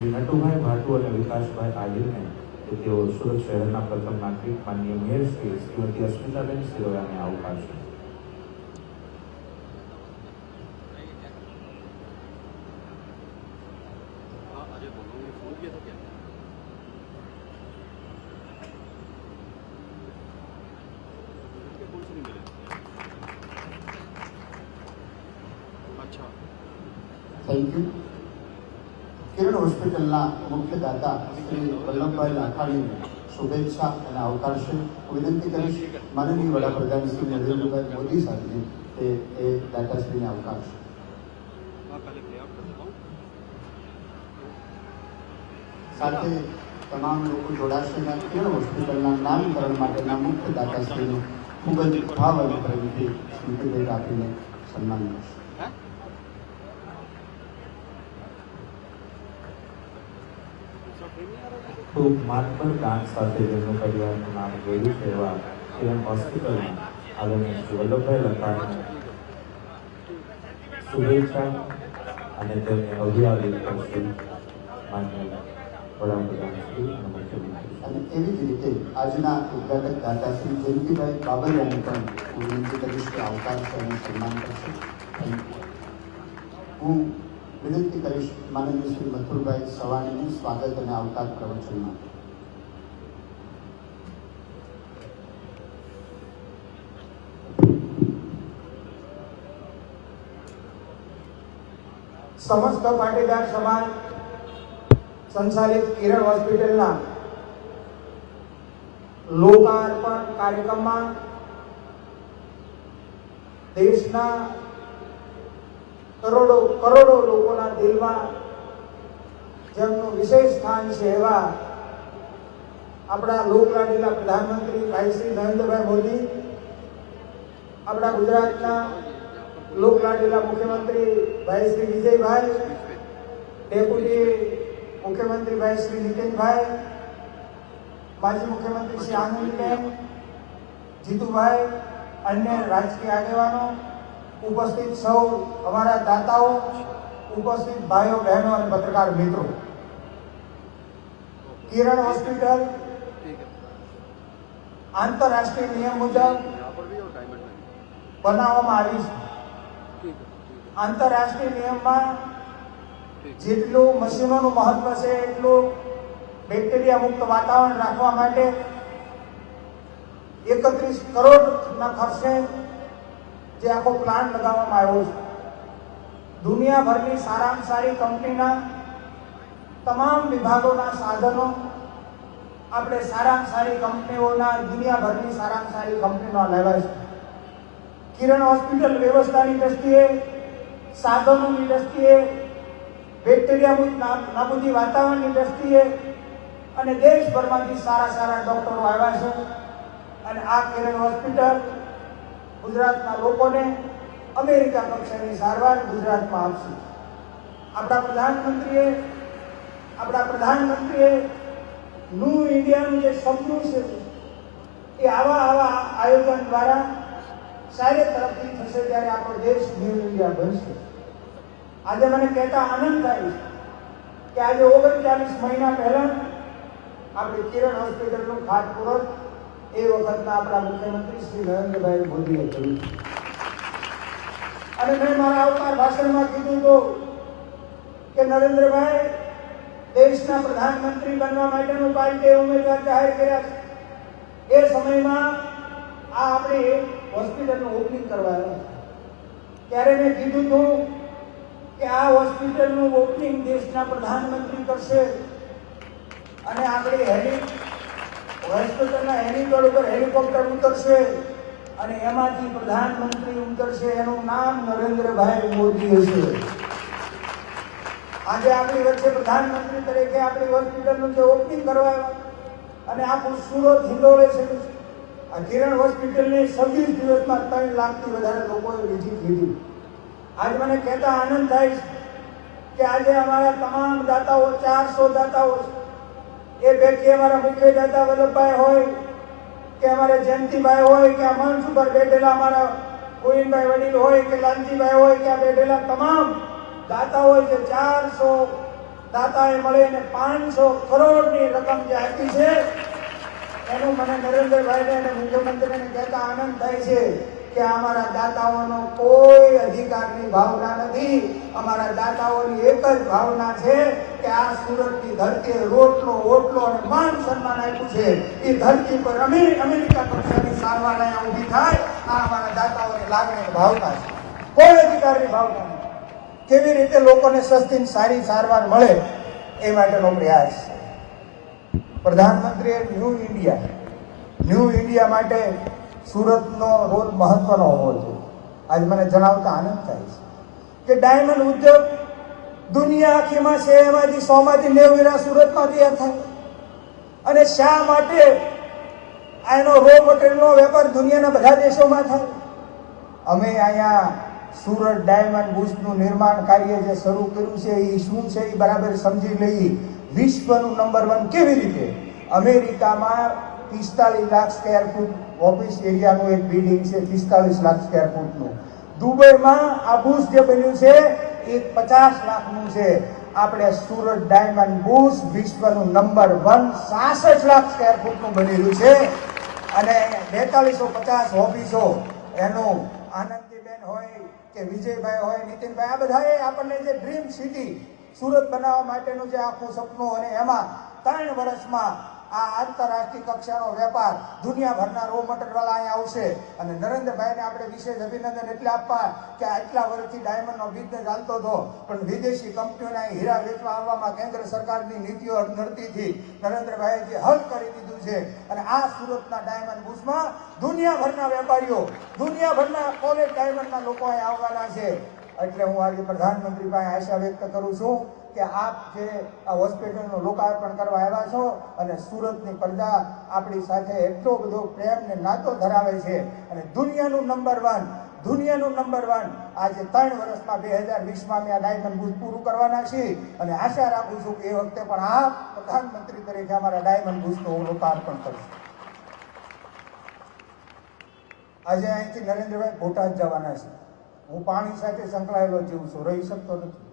નટુભાઈ ભાટુ અને વિકાસભાઈ આહિરને કે તેઓ સુરત શહેરના પ્રથમ નાગરિક માનનીય મેયર શ્રીમતી અસ્મિતાબેન સિરોયાને આવકારશે. Thank you. किरण હોસ્પિટલના મુખ્ય દાતા શ્રી વલ્લભભાઈ લાખાણીને શુભેચ્છા અને આવકારશે. વિનંતી કરીશ માનનીય વડાપ્રધાન શ્રી નરેન્દ્રભાઈ મોદી સાહેબને તે એ દાતાશ્રીને આવકારશે. સાથે તમામ લોકો જોડાશે અને કિરણ હોસ્પિટલના નામકરણ માટેના મુખ્ય દાતાશ્રીને ખૂબ જ ભાવ અને પ્રેમથી સ્મૃતિભેટ આપીને સન્માન કરશે. ખૂબ માનભર દાન સાથે જેમનું પરિવારનું નામ ગયેલું છે એવા કિરણ હોસ્પિટલમાં આદરણીય શ્રી વલ્લભભાઈ લાખાણીને શુભેચ્છા અને તેમને અભિવાદિત કરશે માનનીય વડાપ્રધાન શ્રી અને મુખ્યમંત્રી. અને એવી જ રીતે આજના ઉદ્ઘાટક દાતા શ્રી જયંતિભાઈ બાબરિયાને પણ હું વિનંતી કરીશ કે આવકારશે અને સન્માન કરશે. હું વિનંતી કરીશ માનનીય શ્રી મથુરભાઈ સવાણીનું સ્વાગત અને આવકાર પ્રવચનમાં. समस्त पाटीदार समाज संचालित किरण હોસ્પિટલના લોકાર્પણ કાર્યક્રમમાં દેશના કરોડો લોકોના દિલમાં જેમનું વિશેષ સ્થાન છે એવા આપણા લોકલાડીલા પ્રધાનમંત્રી ભાઈ શ્રી નરેન્દ્રભાઈ મોદી, આપણા ગુજરાતના લોકલાડીલા મુખ્યમંત્રી ભાઈ શ્રી વિજયભાઈ, ડેપ્યુટી મુખ્યમંત્રી ભાઈ શ્રી નીતિનભાઈ, માજી મુખ્યમંત્રી શ્રી આનંદીબેન, જીતુભાઈ, અન્ય રાજકીય આગેવાનો, ઉપસ્થિત સૌ અમારા દાતાઓ, ઉપસ્થિત ભાઈઓ બહેનો અને પત્રકાર મિત્રો, કિરણ હોસ્પિટલ આંતરરાષ્ટ્રીય નિયમ મુજબ બનાવવામાં આવી છે. આંતરરાષ્ટ્રીય નિયમમાં જેટલું મશીનોનું મહત્વ છે એટલું બેક્ટેરિયા મુક્ત વાતાવરણ રાખવા માટે 31 કરોડના ખર્ચે જે આખો પ્લાન લગાવવામાં આવ્યો છે. દુનિયાભરની સારામાં સારી કંપનીના તમામ વિભાગોના સાધનો આપણે સારામાં સારી કંપનીઓના દુનિયાભરની સારામાં સારી કંપનીનો લેવાય છે. કિરણ હોસ્પિટલ વ્યવસ્થાની દ્રષ્ટિએ, સાધનોની દ્રષ્ટિએ, બેક્ટેરિયા મુક્ત નાબૂદી વાતાવરણની દ્રષ્ટિએ અને દેશભરમાંથી સારા ડોક્ટરો આવ્યા છે. અને આ કિરણ હોસ્પિટલ ગુજરાતના લોકોને અમેરિકા કક્ષાની સારવાર ગુજરાતમાં આપશે. આપણા પ્રધાનમંત્રીએ ન્યૂ ઇન્ડિયાનું જે સપનું છે એ આવા આયોજન દ્વારા સારી તરફથી થશે ત્યારે આપણો દેશ ન્યૂ ઇન્ડિયા બનશે. આજે મને કહેતા આનંદ થાય કે આજે 39 મહિના પહેલા આપણે કિરણ હોસ્પિટલનું ખાતમુહૂર્ત એ વખતના આપણા મુખ્યમંત્રી શ્રી નરેન્દ્રભાઈ મોદીએ કર્યું. અને મેં મારા આવકાર ભાષણમાં કીધું હતું કે નરેન્દ્રભાઈ દેશના પ્રધાનમંત્રી બનવા માટેનું પાર્ટીએ ઉમેદવાર જાહેર કર્યા છે. એ સમયમાં આ આપણી હોસ્પિટલનું ઓપનિંગ કરવા આવ્યા ત્યારે મેં કીધું હતું કે આ હોસ્પિટલનું ઓપનિંગ દેશના પ્રધાનમંત્રી કરશે અને આપણી હોસ્પિટલના હેલિપેડ ઉપર હેલિકોપ્ટર ઉતરશે અને એમાંથી પ્રધાનમંત્રી ઉતરશે. એનું નામ નરેન્દ્રભાઈ મોદી હશે. આજે આપણી વચ્ચે પ્રધાનમંત્રી તરીકે આપણી હોસ્પિટલનું જે ઓપનિંગ કરવા અને આપણું સુરત હિંદોળે છે. આ કિરણ હોસ્પિટલની 26 દિવસમાં 3 લાખથી વધારે લોકોએ વિઝિટ લીધી. આજે મને કહેતા આનંદ થાય કે આજે અમારા તમામ દાતાઓ 400 દાતાઓ એ પૈકી અમારા મુખ્ય દાતા વલ્લભભાઈ હોય કે અમારે જયંતિભાઈ હોય કે આ મંચ ઉપર બેઠેલા અમારા ગોવિંદભાઈ વડીલ હોય કે લાલજીભાઈ હોય કે આ બેઠેલા તમામ દાતાઓ જે 400 દાતાએ મળીને 500 કરોડની રકમ જે આપી છે એનું મને નરેન્દ્રભાઈને અને મુખ્યમંત્રીને કહેતા આનંદ થાય છે કે અમારા દાતાઓનો કોઈ અધિકારની ભાવના નથી. અમારા દાતાઓની એક જ ભાવના છે કે આ સુરતની ધરતીએ રોટલો ઓટલો અને માન સન્માન આપ્યું છે. એ ધરતી પર અમેરિકા કક્ષાની સારવાર અહીંયા ઊભી થાય, આ અમારા દાતાઓની લાગણી ભાવના છે. કોઈ અધિકારની ભાવના નથી. કેવી રીતે લોકોને સસ્તી સારી સારવાર મળે એ માટેનો પ્રયાસ છે. પ્રધાનમંત્રીએ ન્યૂ ઇન્ડિયા માટે સુરતનો રોલ મહત્વનો હોવો જોઈએ. આજે મને જણાવતા આનંદ થાય છે કે ડાયમંડ ઉદ્યોગ દુનિયા આખીમાં છે, એમાંથી 100માંથી 90 હીરા સુરતમાં તૈયાર થાય. અને શા માટે એનો રો મટીરિયલનો વેપાર દુનિયાના બધા દેશોમાં થાય? અમે અહીંયા સુરત ડાયમંડ બુશનું નિર્માણ કાર્ય જે શરૂ કર્યું છે એ શું છે એ બરાબર સમજી લઈ. વિશ્વનું નંબર 1 કેવી રીતે? અમેરિકામાં 45 લાખ સ્ક્વેર ફૂટ ઓફિસ એરિયાનું એક બિલ્ડિંગ છે, 45 લાખ સ્ક્વેર ફૂટનું. દુબઈમાં આ બુશ જે બન્યું છે એ 50 લાખનું છે. આપણે સુરત ડાયમંડ બુશ વિશ્વનું નંબર 1 66 લાખ સ્ક્વેર ફૂટનું બની રહ્યું છે. અને 4250 ઓફિસો. એનું આનંદીબેન હોય કે વિજયભાઈ હોય, નીતિનભાઈ, આ બધાએ આપણને જે ડ્રીમ સિટી સુરત બનાવવા માટેનું જે આખું સપનું, અને એમાં 3 વર્ષમાં આ આંતરરાષ્ટ્રીય કક્ષાનો વેપાર દુનિયાભરના રો મટીરિયલ અહીંયા આવશે. અને નરેન્દ્રભાઈને આપણે વિશેષ અભિનંદન એટલે આપવા કે આટલા વર્ષથી ડાયમંડનો બિઝનેસ ચાલતો હતો, પણ વિદેશી કંપનીઓને હીરા વેચવા આવવામાં કેન્દ્ર સરકારની નીતિઓ નડતીથી નરેન્દ્રભાઈએ જે હલ કરી દીધું છે. અને આ સુરતના ડાયમંડ બુશમાં દુનિયાભરના વેપારીઓ, દુનિયાભરના કોલેજ ડાયમંડના લોકો અહીં આવવાના છે. એટલે હું આજે પ્રધાનમંત્રી પાસે આશા વ્યક્ત કરું છું કે આપ જે આ હોસ્પિટલનું લોકાર્પણ કરવા આવ્યા છો અને સુરતની પ્રજા આપણી સાથે એટલો બધો પ્રેમ ને નાતો ધરાવે છે, અને દુનિયાનું નંબર 1 આજે 3 વર્ષમાં 2020માં અમે આ ડાયમંડ બુશ પૂરું કરવાના છીએ. અને આશા રાખું છું કે એ વખતે પણ આપ પ્રધાનમંત્રી તરીકે અમારા ડાયમંડ બુશનું લોકાર્પણ કરશો. આજે અહીંથી નરેન્દ્રભાઈ બોટાદ જવાના છે. હું પાણી સાથે સંકળાયેલો જીવું છું, રહી શકતો નથી.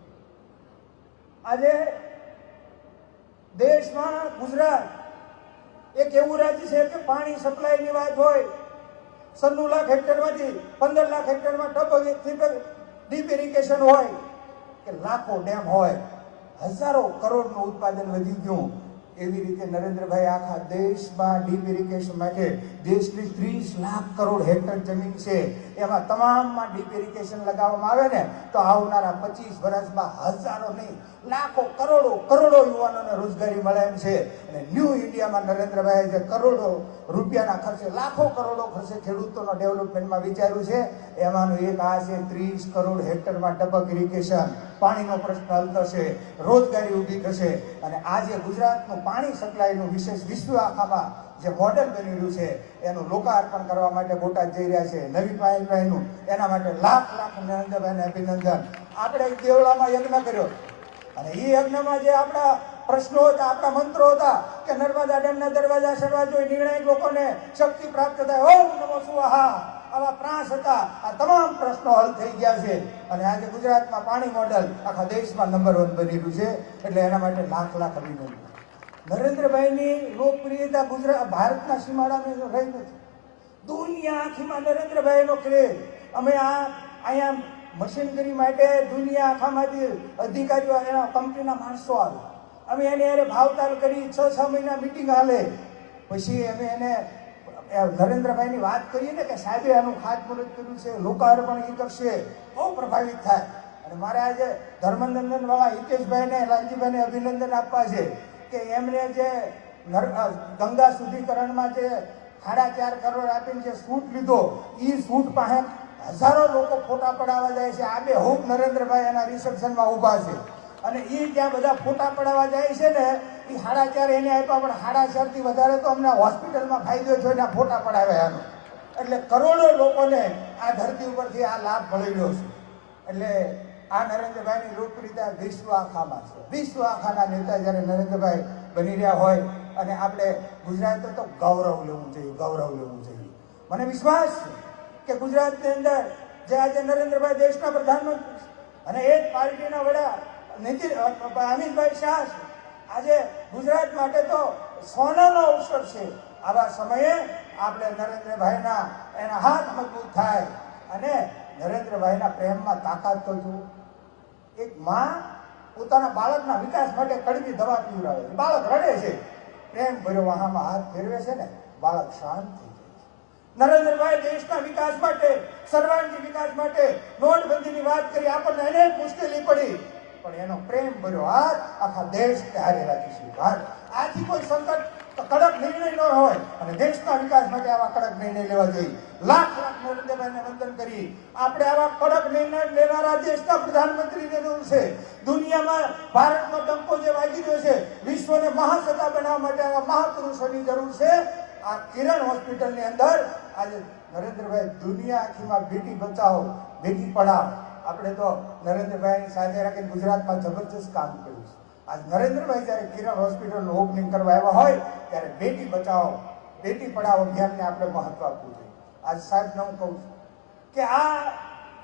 આજે દેશમાં ગુજરાત એક એવું રાજ્ય છે કે પાણી સપ્લાયની વાત હોય, 96 લાખ હેક્ટરમાંથી 15 લાખ હેક્ટરમાં ડીપ ઇરિગેશન હોય કે લાખો ડેમ હોય, હજારો કરોડનું ઉત્પાદન વધી ગયું. એવી રીતે નરેન્દ્રભાઈ આખા દેશમાં ડીપ ઇરિગેશન માટે દેશની 30 લાખ કરોડ હેક્ટર જમીન છે, એમાં તમામમાં ડીપ ઇરિગેશન લગાવવામાં આવે ને તો આવનારા 25 વર્ષમાં હજારો નહીં લાખો કરોડો યુવાનોને રોજગારી મળે એમ છે. અને ન્યૂ ઇન્ડિયામાં નરેન્દ્રભાઈએ જે કરોડો રૂપિયાના ખર્ચે, લાખો કરોડો ખર્ચે ખેડૂતોના ડેવલપમેન્ટમાં વિચાર્યું છે, એમાંનું એક આ છે 30 કરોડ હેક્ટરમાં ટપક ઇરિગેશન. પાણીનો પ્રશ્ન હલ થશે, રોજગારી ઊભી થશે. અને આજે ગુજરાતનું પાણી સપ્લાયનું વિશેષ વિશ્વ આખામાં જે મોડેલ બની રહ્યું છે એનું લોકાર્પણ કરવા માટે બોટાદ જઈ રહ્યા છે. નવી પાઇપલાઇનનું, એના માટે લાખ નરેન્દ્રભાઈને અભિનંદન. આપણે દેવળામાં યજ્ઞ કર્યો, અને એ યજ્ઞમાં જે આપણા પ્રશ્નો હતા, આપણા મંત્રો હતા કે નર્મદા ડેમના દરવાજા સડવા જોઈએ, નિર્ણાયક લોકોને શક્તિ પ્રાપ્ત થાય, ઓમ નમો સ્વાહા, આવા પ્રાસ હતા. આ તમામ પ્રશ્નો હલ થઈ ગયા છે. અને આજે ગુજરાતમાં પાણી મોડેલ આખા દેશમાં નંબર 1 બની રહ્યું છે. એટલે એના માટે લાખ અભિનંદન. નરેન્દ્રભાઈની લોકપ્રિયતા ગુજરાત ભારતના સીમાડામાં રહી નથી, દુનિયા આખીમાં નરેન્દ્રભાઈનો ક્રેઝ. અમે અહીંયા મશીનરી માટે દુનિયા આખામાંથી અધિકારીઓ, એના કંપનીના માણસો આવે, અમે એને ભાવતાલ કરી, 6 મહિના મિટિંગ હાલે. પછી અમે એને નરેન્દ્રભાઈની વાત કરીએ ને કે સાહેબે આનું ખાતમુહૂર્ત કર્યું છે, લોકાર્પણ એ કરશે, બહુ પ્રભાવિત થાય. અને મારે આજે ધર્મનંદન વાળા હિતેશભાઈને, લાલજીભાઈને અભિનંદન આપવા છે કે એમને જે ગંગા શુદ્ધિકરણમાં જે 4.5 કરોડ આપીને જે છૂટ લીધો, એ છૂટ પાસે હજારો લોકો ફોટા પડાવવા જાય છે. આ બે હોપ નરેન્દ્રભાઈ એના રિસેપ્શનમાં ઊભા છે, અને એ ત્યાં બધા ફોટા પડાવવા જાય છે ને, એ 4.5 એને આપ્યા, પણ 4.5 થી વધારે તો અમને હોસ્પિટલમાં ફાયદો થયો ને ફોટા પડાવ્યા એનો. એટલે કરોડો લોકોને આ ધરતી ઉપરથી આ લાભ મળી રહ્યો છે. એટલે આ નરેન્દ્રભાઈની લોકપ્રિયતા વિશ્વ આખામાં છે. વિશ્વ આખાના નેતા જ્યારે નરેન્દ્રભાઈ બની રહ્યા હોય, અને આપણે ગુજરાતે તો ગૌરવ લેવું જોઈએ. મને વિશ્વાસ છે કે ગુજરાતની અંદર જે આજે નરેન્દ્રભાઈ દેશના પ્રધાનમંત્રી અને એ જ પાર્ટીના વડા અમિતભાઈ શાહ છે. આજે ગુજરાત માટે તો સોનાનો અવસર છે. આવા સમયે આપણે નરેન્દ્રભાઈના એના હાથ મજબૂત થાય અને નરેન્દ્રભાઈના પ્રેમમાં તાકાત તો જુઓ. એક માં પોતાના બાળકના વિકાસ માટે કડવી દવા પીવડાવે છે. બાળક રડે છે, પ્રેમ ભર્યો વહામાં હાથ ફેરવે છે ને બાળક શાંત થઈ જાય છે. નરેન્દ્રભાઈ દેશના વિકાસ માટે, સર્વાંગી વિકાસ માટે નોટબંધીની વાત કરી, આપણને અનેક મુશ્કેલી પડી, પણ એનો પ્રેમ ભર્યો હાથ આખા દેશને હારે રાખી છે. આથી કોઈ સંકટ કડક નિર્ણય ન હોય અને દેશના વિકાસ માટે આવા કડક નિર્ણય લેવા જોઈએ. લાખ લાખ નરેન્દ્રભાઈને વંદન કરી. આપણે આવા કડક નિર્ણય લેનારા દેશના પ્રધાનમંત્રીની જરૂર છે. દુનિયામાં ભારતમાં ડંકો જે વાગી રહ્યો છે, વિશ્વને મહાસત્તા બનાવવા માટે આવા મહાપુરુષોની જરૂર છે. આ કિરણ હોસ્પિટલની અંદર આજે નરેન્દ્રભાઈ દુનિયા આખીમાં બેટી બચાવો બેટી પઢાઓ, આપણે તો નરેન્દ્રભાઈની સાથે રાખીને ગુજરાતમાં જબરજસ્ત કામ કર્યું છે. આજ નરેન્દ્રભાઈ જ્યારે કિરણ હોસ્પિટલનું ઓપનિંગ કરવા આવ્યા હોય ત્યારે બેટી બચાવો બેટી પઢાઓ અભિયાનને આપણે મહત્વ આપવું જોઈએ. આજ સાહેબને હું કહું છું કે આ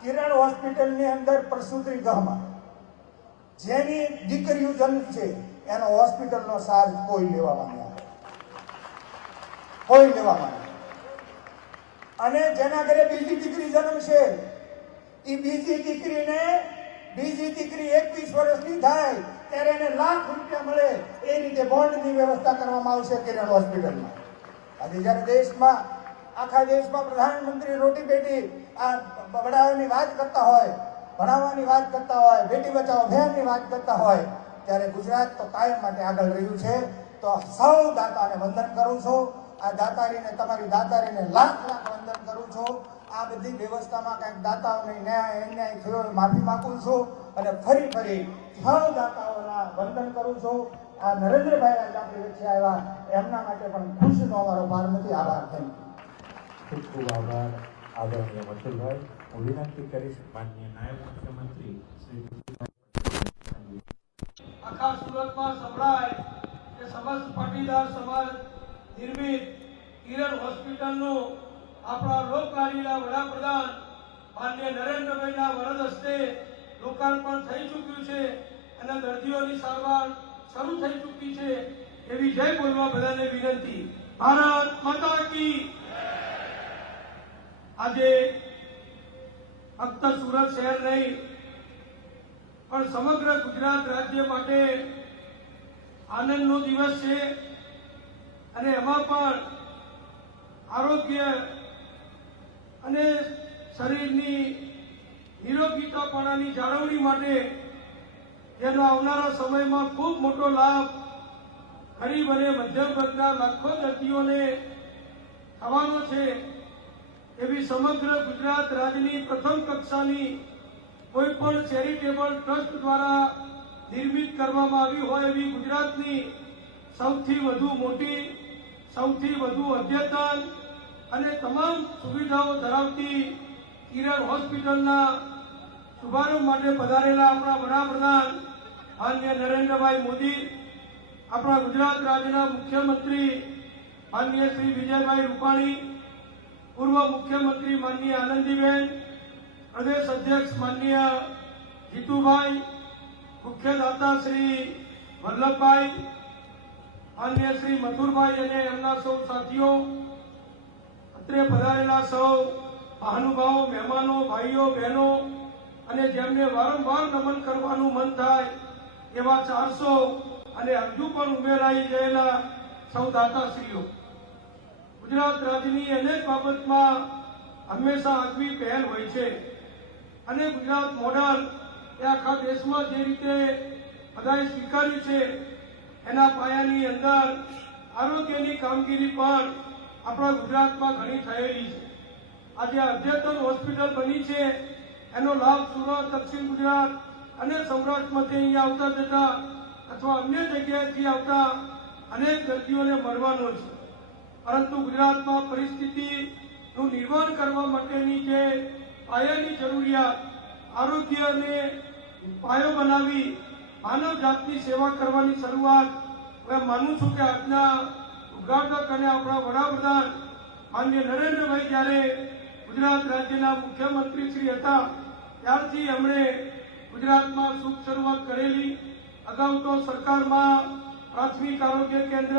કિરણ હોસ્પિટલની અંદર પ્રસૂતિ ગૃહમાં જેની દીકરીઓ જન્મ છે એનો હોસ્પિટલનો ચાર્જ કોઈ લેવામાં નહીં આવે, કોઈ લેવામાં નહીં. અને જેના ઘરે બીજી દીકરી જન્મ છે એ બીજી દીકરી 21 વર્ષની થાય ત્યારે એને લાખ રૂપિયા મળે એ રીતે બોન્ડની વ્યવસ્થા કરવામાં આવશે કિરણ હોસ્પિટલમાં. આજે જ્યારે દેશમાં આખા દેશમાં પ્રધાનમંત્રી રોટી બેટી આ બઢાવાની વાત કરતા હોય, ભણાવવાની વાત કરતા હોય, બેટી બચાવો અભિયાનની વાત કરતા હોય, ત્યારે ગુજરાત તો કાયમ માટે આગળ રહ્યું છે. તો સૌ દાતાને વંદન કરું છું. આ દાતારીને, તમારી દાતારીને લાખ લાખ વંદન કરું છું. આ બધી વ્યવસ્થામાં કંઈક દાતાઓને ન્યાય અન્યાય થયો માફી માંગુ છું અને ફરી સૌ દાતાઓના વંદન કરું છું. આ નરેન્દ્રભાઈ આજે આપણી વચ્ચે આવ્યા એમના માટે પણ ખુશીનો અમારો પાર નથી. આભાર. Thank you. ખૂબ ખૂબ આભાર આદરણીય મથુરભાઈ. હું વિનંતી કરીશ માનનીય નાયબ મુખ્યમંત્રી શ્રી આખા સુરતમાં સંભળાય કે સમસ્ત પાટીદાર સમાજ નિર્મિત કિરણ હોસ્પિટલનું આપણા લોકલાડીલા વડાપ્રધાન માનનીય નરેન્દ્રભાઈના વરદ હસ્તે લોકાર્પણ થઈ ચૂક્યું છે અને દર્દીઓની સારવાર શરૂ થઈ ચૂકી છે. એવી જય બોલવા બધાને વિનંતી. ભારત માતા કી. આજે ફક્ત સુરત શહેર નહીં પણ સમગ્ર ગુજરાત રાજ્ય માટે આનંદનો દિવસ છે અને એમાં પણ આરોગ્ય અને શરીરની નિરોગીતાપણાની જાળવણી માટે જેનો આવનારા સમયમાં ખૂબ મોટો લાભ ગરીબ અને મધ્યમ વર્ગના લાખો દર્દીઓને થવાનો છે. એવી સમગ્ર ગુજરાત રાજ્યની પ્રથમ કક્ષાની કોઈ પણ ચેરિટેબલ ટ્રસ્ટ દ્વારા નિર્મિત કરવામાં આવી હોય એવી ગુજરાતની સૌથી વધુ મોટી, સૌથી વધુ અદ્યતન અને તમામ સુવિધાઓ ધરાવતી કિરણ હોસ્પિટલના શુભારંભ માટે પધારેલા આપણા વડાપ્રધાન માનનીય નરેન્દ્રભાઈ મોદી, આપણા ગુજરાત રાજ્યના મુખ્યમંત્રી માનનીય શ્રી વિજયભાઈ રૂપાણી, પૂર્વ મુખ્યમંત્રી માનનીય આનંદીબેન, પ્રદેશ અધ્યક્ષ માનનીય જીતુભાઈ, મુખ્ય દાતા શ્રી વલ્લભભાઈ, માનનીય શ્રી મથુરભાઈ અને એમના સૌ સાથીઓ, અત્રે પધારેલા સૌ મહાનુભાવો, મહેમાનો, ભાઈઓ બહેનો અને જેમને વારંવાર નમન કરવાનું મન થાય એવા 400 અને હજુ પણ ઉમેરાઈ ગયેલા સૌ દાતાશ્રીઓ. ગુજરાત રાજ્યની અનેક બાબતમાં હંમેશા આગવી પહેલ હોય છે અને ગુજરાત મોડલ એ આખા દેશમાં જે રીતે બધાએ સ્વીકાર્યું છે એના પાયાની અંદર આરોગ્યની કામગીરી પણ આપણા ગુજરાતમાં ઘણી થયેલી છે. આજે અદ્યતન હોસ્પિટલ બની છે એનો લાભ સુરત, દક્ષિણ ગુજરાત અને સૌરાષ્ટ્રમાંથી અહીંયા આવતા જતા અથવા અન્ય જગ્યાએથી આવતા અનેક દર્દીઓને મળવાનો છે. પરંતુ ગુજરાતમાં પરિસ્થિતિનું નિર્માણ કરવા માટેની જે પાયાની જરૂરિયાત, આરોગ્યને પાયો બનાવી માનવ જાતની સેવા કરવાની શરૂઆત હું માનું છું કે આજના ઉદ્ઘાટક અને આપણા વડાપ્રધાન માનનીય નરેન્દ્રભાઈ જ્યારે ગુજરાત રાજ્યના મુખ્યમંત્રી શ્રી હતા ત્યારથી એમણે ગુજરાતમાં શુભ શરૂઆત કરેલી. અગાઉ તો સરકારમાં પ્રાથમિક આરોગ્ય કેન્દ્ર,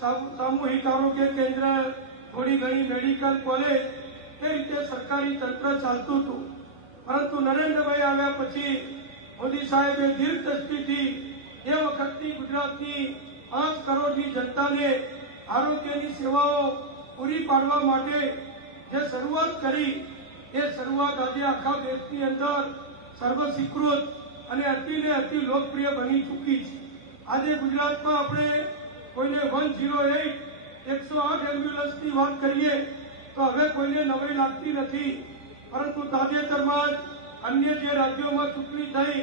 સામૂહિક આરોગ્ય કેન્દ્ર, થોડી ઘણી મેડિકલ કોલેજ, એ રીતે સરકારી તંત્ર ચાલતું હતું. પરંતુ નરેન્દ્રભાઈ આવ્યા પછી મોદી સાહેબે દીર્ઘ દ્રષ્ટિથી એ વખતની ગુજરાતની 5 કરોડની જનતાને આરોગ્યની સેવાઓ પૂરી પાડવા માટે જે શરૂઆત કરી, એ શરૂઆત આજે આખા દેશની અંદર સર્વસ્વીકૃત અને અતિને અતિ લોકપ્રિય બની ચૂકી છે. આજે ગુજરાતમાં આપણે કોઈને 108 108 એમ્બ્યુલન્સની વાત કરીએ તો હવે કોઈને નવાઈ લાગતી નથી. પરંતુ તાજેતરમાં જ અન્ય જે રાજ્યોમાં ચૂંટણી થઈ,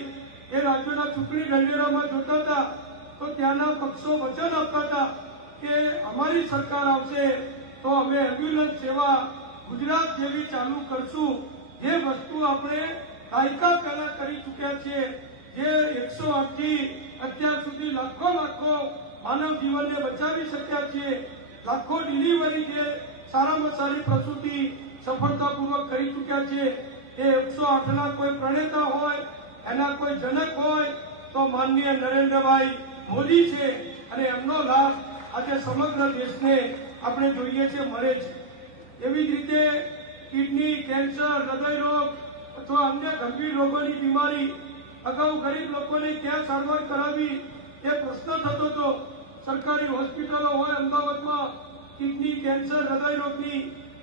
એ રાજ્યોના ચૂંટણી ઢંઢેરામાં જોતા હતા તો ત્યાંના પક્ષો વચન આપતા હતા કે અમારી સરકાર આવશે તો અમે એમ્બ્યુલન્સ સેવા ગુજરાત જેવી ચાલુ કરશું. જે વસ્તુ આપણે દાયકા પહેલા કરી ચૂક્યા છીએ, જે 108 થી અત્યાર સુધી લાખો માનવ જીવનને બચાવી શક્યા છીએ, લાખો ડિલિવરી, જે સારામાં સારી પ્રસૂતિ સફળતાપૂર્વક કરી ચૂક્યા છે, એ 108ના કોઈ પ્રણેતા હોય, એના કોઈ જનક હોય તો માનનીય નરેન્દ્રભાઈ મોદી છે. અને એમનો લાભ આજે સમગ્ર દેશને આપણે જોઈએ છે, મળે છે. એવી જ રીતે કિડની, કેન્સર, હૃદયરોગ અથવા અન્ય ગંભીર રોગોની બીમારી અગાઉ ગરીબ લોકોને ક્યાં સારવાર કરાવી એ પ્રશ્ન થતો હતો. સરકારી હોસ્પિટલો હોય અમદાવાદમાં, કિડની, કેન્સર, હૃદયરોગની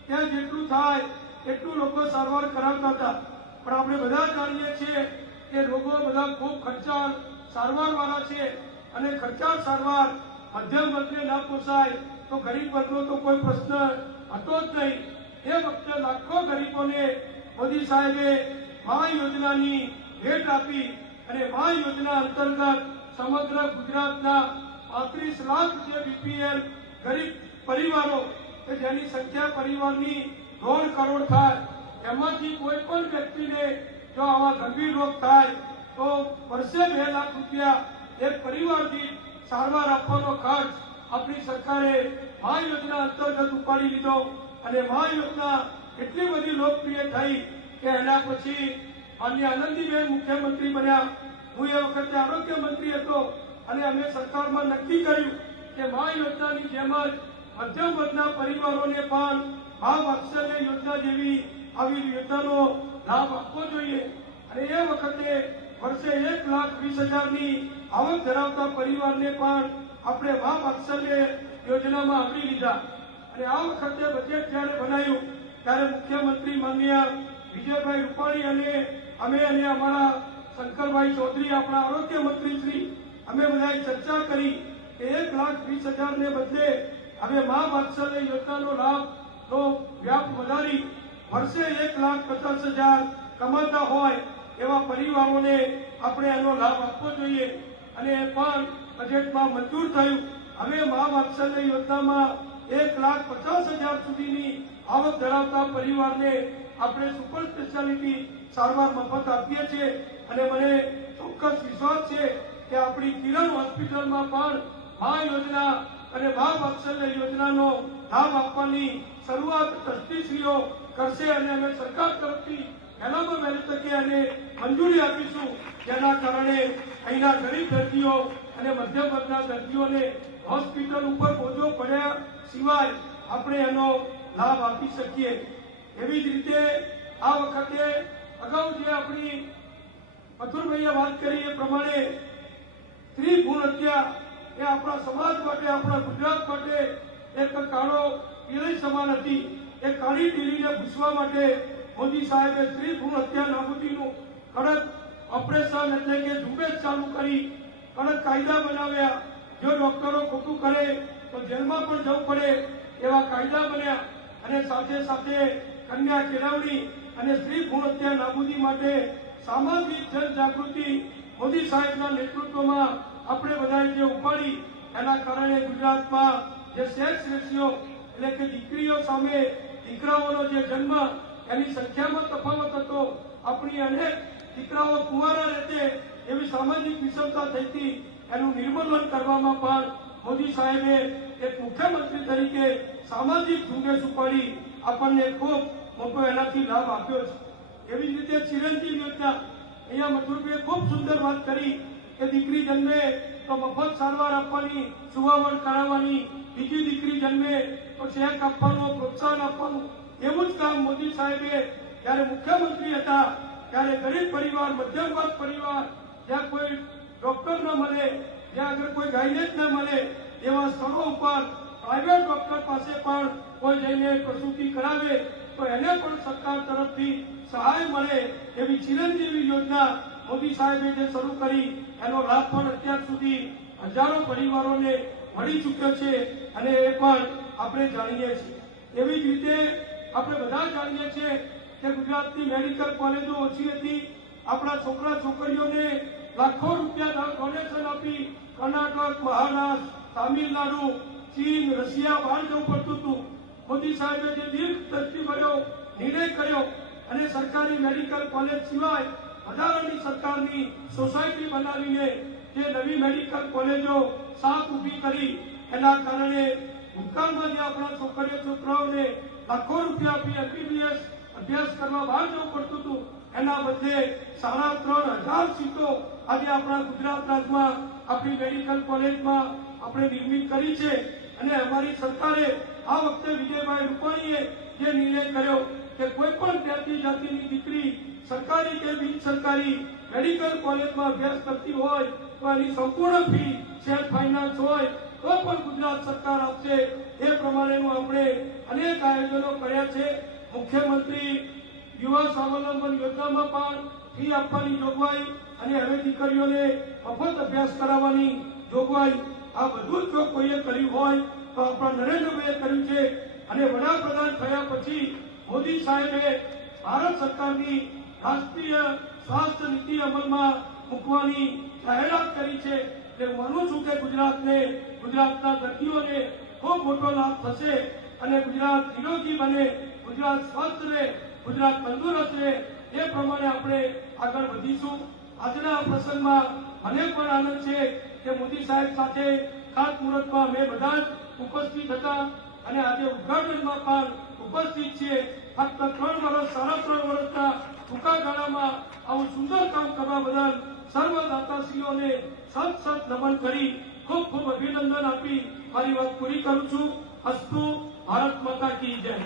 ત્યાં જેટલું થાય એટલું લોકો સારવાર કરાવતા હતા. પણ આપણે બધા જાણીએ છીએ કે રોગો બધા ખૂબ ખર્ચાળ સારવારવાળા છે, અને ખર્ચાળ સારવાર મધ્યમ વર્ગને ના પોસાય તો ગરીબ વર્ગનો તો કોઈ પ્રશ્ન હતો જ નહીં. એ વખતે લાખો ગરીબોને મોદી સાહેબે મા યોજનાની ભેટ આપી, અને મા યોજના અંતર્ગત સમગ્ર ગુજરાતના 35 લાખ જે બીપીએલ ગરીબ પરિવારો, કે જેની સંખ્યા પરિવારની 1.5 કરોડ થાય, એમાંથી કોઈ પણ વ્યક્તિને જો આવા ગંભીર રોગ થાય તો વર્ષે 2 લાખ રૂપિયા એક પરિવારથી સારવાર આપવાનો ખર્ચ આપણી સરકારે મા યોજના અંતર્ગત ઉપાડી લીધો. અને મા યોજના એટલી બધી લોકપ્રિય થઈ કે એના પછી માનનીય આનંદીબેન મુખ્યમંત્રી બન્યા. હું એ વખતે આરોગ્ય મંત્રી હતો, અને અમે સરકારમાં નક્કી કર્યું કે મા યોજનાની જેમ જ મધ્યમ વર્ગના પરિવારોને પણ મા વાત્સલ્ય યોજના જેવી આવી યોજનાનો લાભ આપવો જોઈએ. અને એ વખતે વર્ષે 1,20,000ની આવક ધરાવતા પરિવારને પણ આપણે મા વાત્સલ્ય યોજનામાં આવરી લીધા. અને આ વખતે બજેટ જ્યારે બનાવ્યું ત્યારે મુખ્યમંત્રી માનનીય વિજયભાઈ રૂપાણી અને અમે અમારા શંકરભાઈ ચૌધરી, આપણા આરોગ્ય મંત્રી શ્રી, અમે બધાએ ચર્ચા કરી કે 1,20,000ને બદલે હવે મા વાત્સલ્ય યોજનાનો લાભનો વ્યાપ વધારી વર્ષે 1,50,000 કમાતા હોય એવા પરિવારોને આપણે એનો લાભ આપવો જોઈએ. અને એ પણ બજેટમાં મંજૂર થયું. હવે મા વાત્સલ્ય યોજનામાં 1,50,000 સુધીની આવક ધરાવતા પરિવારને આપણે સુપર સ્પેશિયાલિટી સારવાર મફત આપીએ છીએ. અને મને ચોક્કસ વિશ્વાસ છે કે આપણી કિરણ હોસ્પિટલમાં પણ મા યોજના અને મા વાત્સલ્ય યોજનાનો લાભ આપવાની શરૂઆત ટ્રસ્ટીશ્રીઓ કરશે. અને અમે સરકાર તરફથી વહેલામાં વહેલી તકે એને મંજૂરી આપીશું, જેના કારણે અહીંના ગરીબ દર્દીઓ અને મધ્યમ વર્ગના દર્દીઓને હોસ્પિટલ ઉપર બોજો પડ્યા સિવાય આપણે એનો લાભ આપી શકીએ. એવી જ રીતે આ વખતે અગાઉ જે આપણી મથુરભાઈએ વાત કરી એ પ્રમાણે સ્ત્રી ભ્રૂણ હત્યા એ આપણા સમાજ માટે, આપણા ગુજરાત માટે એક કાળો પીળી સમાન હતી. એ કાળી પીળીને ભૂસવા માટે મોદી સાહેબે સ્ત્રી ભ્રૂણ હત્યા નાબૂદીનું કડક ઓપરેશન એટલે કે ઝુંબેશ ચાલુ કરી, કડક કાયદા બનાવ્યા. જો ડોક્ટરો ખોટું કરે તો જેલમાં પણ જવું પડે એવા કાયદા બન્યા. અને સાથે સાથે કન્યા કેળવણી અને સ્ત્રી ભ્રૂણ હત્યા નાબૂદી માટે સામાજિક જનજાગૃતિ મોદી સાહેબના નેતૃત્વમાં આપણે બધાએ જે ઉપાડી, એના કારણે ગુજરાતમાં જે સેક્સ રેશિયો એટલે કે દીકરીઓ સામે દીકરાઓનો જે જન્મ એની સંખ્યામાં તફાવત હતો, આપણી અનેક દીકરાઓ કુંવારા રહેતે એવી સામાજિક વિષમતા થઈ હતી, એનું નિર્મૂલન કરવામાં પણ મોદી સાહેબે એક મુખ્યમંત્રી તરીકે સામાજિક ઝુંબેશ ઉપાડી આપણને ખૂબ મોટો એનાથી લાભ આપ્યો છે. એવી જ રીતે ચિરંજીવ યોજના અહીંયા મથુરભાઈએ ખૂબ સુંદર વાત કરી કે દીકરી જન્મે તો મફત સારવાર આપવાની, સુવાવડ કરાવવાની, બીજી દીકરી જન્મે તો ચેક આપવાનું, પ્રોત્સાહન આપવાનું. એવું જ કામ મોદી સાહેબે જ્યારે મુખ્યમંત્રી હતા ત્યારે ગરીબ પરિવાર, મધ્યમ વર્ગ પરિવાર, જ્યાં કોઈ ડોક્ટર ન મળે, જ્યાં આગળ કોઈ ગાઈડેન્સ ન મળે એવા સ્થળો ઉપર પ્રાઇવેટ ડોક્ટર પાસે પણ કોઈ જઈને પ્રસૂતિ કરાવે તો એને પણ સરકાર તરફથી સહાય મળે એવી ચિરંજીવી યોજના મોદી સાહેબે જે શરૂ કરી એનો લાભ પણ અત્યાર સુધી હજારો પરિવારોને મળી ચૂક્યો છે અને એ પણ આપણે જાણીએ છીએ. એવી જ રીતે આપણે બધા જાણીએ છીએ કે ગુજરાતની મેડિકલ કોલેજો ઓછી હતી. આપણા છોકરા છોકરીઓને લાખો રૂપિયા ડોનેશન આપી કર્ણાટક, મહારાષ્ટ્ર, તામિલનાડુ, ચીન, રશિયા બહાર જવું પડતું હતું. મોદી સાહેબે જે દીર્ઘ દ્રષ્ટિભર્યો નિર્ણય કર્યો અને સરકારી મેડિકલ કોલેજ સિવાય વધારાની સરકારની સોસાયટી બનાવીને જે નવી મેડિકલ કોલેજો સાત ઊભી કરી એના કારણે ભૂતકાળમાં જે આપણા છોકરીઓ છોકરાઓને લાખો રૂપિયા આપી MBBS અભ્યાસ કરવા બહાર જવું પડતું હતું એના બદલે 3,500 સીટો આજે આપણા ગુજરાત રાજ્યમાં આપણી મેડિકલ કોલેજમાં આપણે નિર્મિત કરી છે. અને અમારી સરકારે આ વખતે વિજયભાઈ રૂપાણીએ જે નિર્ણય કર્યો કે કોઈ પણ જાતિની દીકરી સરકારી કે બિન સરકારી મેડિકલ કોલેજમાં અભ્યાસ કરતી હોય તો એની સંપૂર્ણ ફી સેલ્ફ ફાઇનાન્સ હોય તો પણ ગુજરાત સરકાર આપશે. એ પ્રમાણેનું આપણે અનેક આયોજનો કર્યા છે. મુખ્યમંત્રી યુવા સ્વાવલંબન યોજનામાં પણ ફી આપવાની જોગવાઈ અને હવે દીકરીઓને મફત અભ્યાસ કરાવવાની જોગવાઈ, આ બધું જ જો કોઈએ કર્યું હોય તો આપણા નરેન્દ્રભાઈએ કર્યું છે. અને વડાપ્રધાન થયા પછી મોદી સાહેબે ભારત સરકારની રાષ્ટ્રીય સ્વાસ્થ્ય નીતિ અમલમાં મૂકવાની જાહેરાત કરી છે. એટલે હું માનું છું કે ગુજરાતના દર્દીઓને ખૂબ મોટો લાભ થશે અને ગુજરાત નિરોગી બને, ગુજરાત સ્વસ્થ રહે, ગુજરાત તંદુરસ્ત રહે. એ પ્રમાણે આપણે આગળ વધીશું. આજના આ પ્રસંગમાં મને પણ આનંદ છે કે મોદી સાહેબ સાથે ખાતમુહૂર્તમાં અમે બધા જ ઉપસ્થિત હતા અને આજે ઉદઘાટનમાં પણ ઉપસ્થિત છીએ. ફક્ત 3 વર્ષ, 3.5 વર્ષના ટૂંકા ગાળામાં આવું સુંદર કામ કરવા બદલ સર્વ દાતાશ્રીઓને સત નમન કરી ખૂબ ખૂબ અભિનંદન આપી મારી વાત પૂરી કરું છું. અસ્તુ. ભારત માતા કી જય.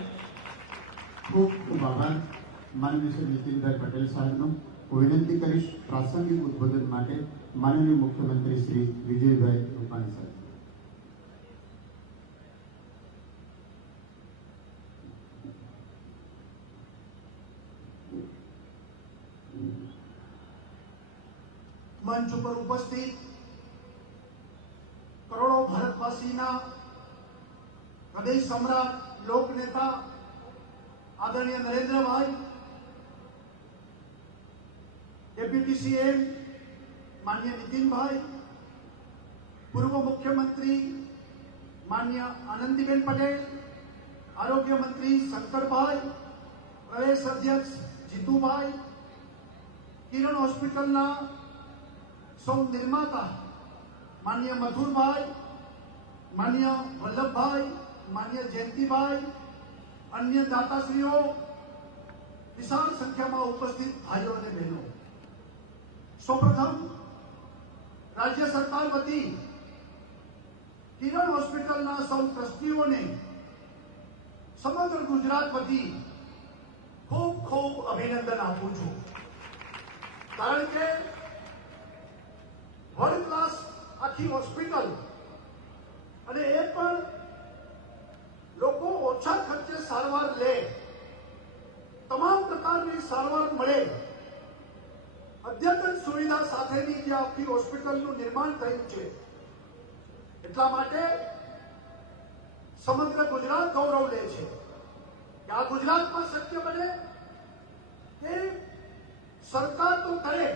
ખૂબ ખૂબ આભાર માનનીય શ્રી નીતિનભાઈ પટેલ સાહેબનો. હું વિનંતી કરીશ પ્રાસંગિક ઉદ્બોધન માટે માનનીય મુખ્યમંત્રી શ્રી વિજયભાઈ રૂપાણી સાહેબ. મંચ ઉપર ઉપસ્થિત કરોડો ભારતવાસીના હૃદય સમ્રાટ, લોક નેતા આદરણીય નરેન્દ્રભાઈ, ડેપ્યુટી CM માન્ય નીતિનભાઈ, પૂર્વ મુખ્યમંત્રી માન્ય આનંદીબેન પટેલ, આરોગ્ય મંત્રી શંકરભાઈ, પ્રદેશ અધ્યક્ષ જીતુભાઈ, કિરણ હોસ્પિટલના સૌ નિર્માતા માન્ય મથુરભાઈ, માન્ય વલ્લભભાઈ, માન્ય જયંતિભાઈ, અન્ય દાતાશ્રીઓ, વિશાળ સંખ્યામાં ઉપસ્થિત ભાઈઓ અને બહેનો, સૌપ્રથમ રાજ્ય સરકાર વતી કિરણ હોસ્પિટલના સૌ ટ્રસ્ટીઓને સમગ્ર ગુજરાત વતી ખૂબ ખૂબ અભિનંદન આપું છું. કારણ કે વર્લ્ડ ક્લાસ આખી હોસ્પિટલ અને એ પણ લોકો ઓછા ખર્ચે સારવાર લે, તમામ પ્રકારની સારવાર મળે, અદ્યતન સુવિધા સાથેની જે આખી હોસ્પિટલનું નિર્માણ થયું છે. એટલા માટે સમગ્ર ગુજરાત ગૌરવ લે છે કે આ ગુજરાતમાં શક્ય બને કે સરકાર તો કરે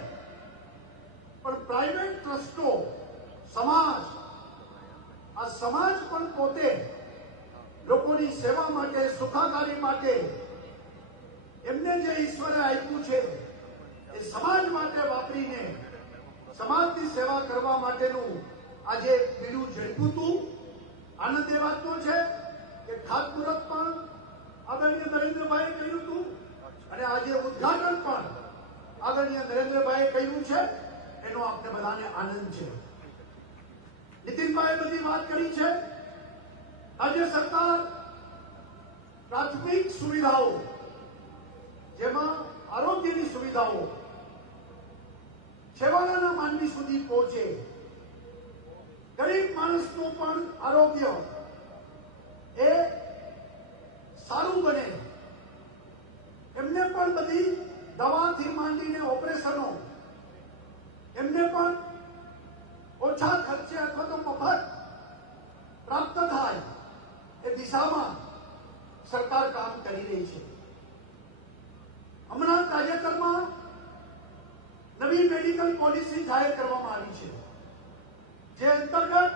પણ પ્રાઇવેટ ટ્રસ્ટો, સમાજ, આ સમાજ પણ પોતે લોકોની સેવા માટે, સુખાકારી માટે એમને જે ઈશ્વરે આપ્યું છે એ સમાજ માટે વાપરીને સમાજની સેવા કરવા માટેનું આજે બીડું ઝડપ્યું હતું. આનંદ એ વાતનો છે કે ખાતમુહૂર્ત પણ આદરણીય નરેન્દ્રભાઈએ કર્યું હતું અને આજે ઉદઘાટન પણ આદરણીય નરેન્દ્રભાઈ છે એનો આપણે બધાને આનંદ છે. નીતિનભાઈ બધી વાત કરી છે. રાજ્ય સરકાર પ્રાથમિક સુવિધાઓ જેમાં આરોગ્યની સુવિધાઓ છેવાડાના માનવી સુધી પહોંચે, ગરીબ માણસનું પણ આરોગ્ય એ સારું બને, એમને પણ બધી દવાથી માંડીને ઓપરેશનો એમને પણ ઓછા ખર્ચે અથવા તો મફત પ્રાપ્ત થાય એ દિશામાં સરકાર કામ કરી રહી છે. હમણાં તાજેતરમાં નવી મેડિકલ પોલિસી જાહેર કરવામાં આવી છે, જે અંતર્ગત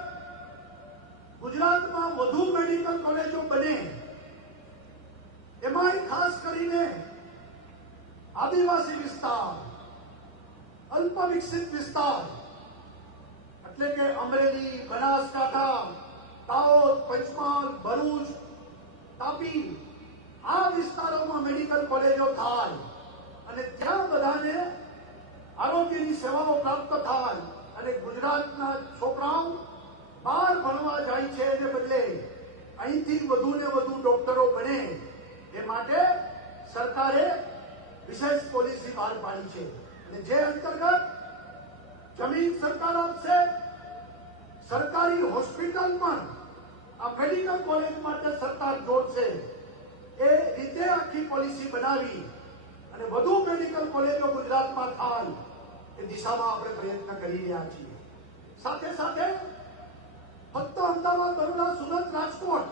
ગુજરાતમાં વધુ મેડિકલ કોલેજો બને, એમાં ખાસ કરીને આદિવાસી વિસ્તાર, અલ્પ વિકસિત વિસ્તાર એટલે કે અમરેલી, બનાસકાંઠા, દાહોદ, પંચમહાલ, ભરૂચ, તાપી આ વિસ્તારોમાં મેડિકલ કોલેજો થાય અને ત્યાં બધાને આરોગ્યની સેવાઓ પ્રાપ્ત થાય અને ગુજરાતના છોકરાઓ બહાર ભણવા જાય છે એને બદલે અહીંથી વધુ ને વધુ ડોક્ટરો બને એ માટે સરકારે વિશેષ પોલિસી બહાર પાડી છે. અને જે અંતર્ગત જમીન સરકાર આપશે, સરકારી હોસ્પિટલ પણ આ મેડિકલ કોલેજ માટે સરકાર જોડશે, એ રીતે આખી પોલિસી બનાવી અને વધુ મેડિકલ કોલેજો ગુજરાતમાં થાય એ દિશામાં આપણે પ્રયત્ન કરી રહ્યા છીએ. સાથે સાથે ફક્ત અમદાવાદ, બરોડા, સુરત, રાજકોટ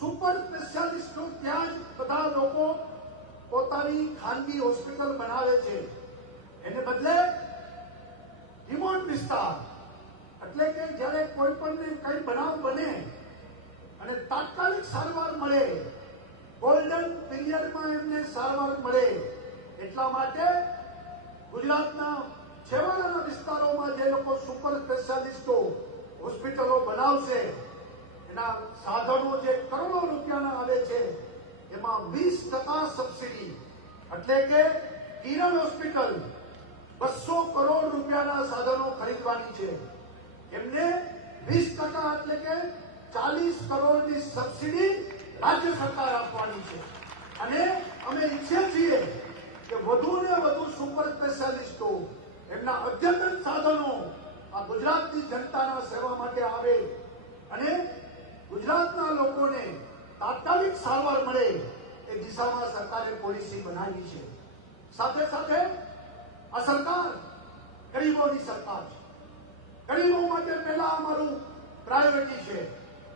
સુપર સ્પેશિયાલિસ્ટો ત્યાં જ બધા લોકો પોતાની ખાનગી હોસ્પિટલ બનાવે છે, એને બદલે રિમોટ વિસ્તાર એટલે કે જ્યારે કોઈ પણ કઈ બનાવ બને અને તાત્કાલિક સારવાર મળે, ગોલ્ડન પીરિયડમાં એમને સારવાર મળે, એટલા માટે ગુજરાતના છેવાડાના વિસ્તારોમાં જે લોકો સુપર સ્પેશિયાલિસ્ટો હોસ્પિટલો બનાવશે, એના સાધનો જે કરોડો રૂપિયાના આવે છે એમાં 20% સબસિડી એટલે કે કિરણ હોસ્પિટલ 200 કરોડ રૂપિયાના સાધનો ખરીદવાની છે, એમને 20% એટલે કે 40 કરોડની સબસિડી રાજ્ય સરકાર આપવાની છે. અને અમે ઈચ્છીએ છીએ કે વધુ ને વધુ સુપર સ્પેશિયાલિસ્ટો એમના અદ્યતન સાધનો આ ગુજરાતની જનતાના સેવા માટે આવે અને ગુજરાતના લોકોને તાત્કાલિક સારવાર મળે એ દિશામાં સરકારે પોલિસી બનાવી છે. સાથે સાથે આ સરકાર ગરીબોની સરકાર છે. ગરીબો માટે પહેલા અમારું પ્રાયોરિટી છે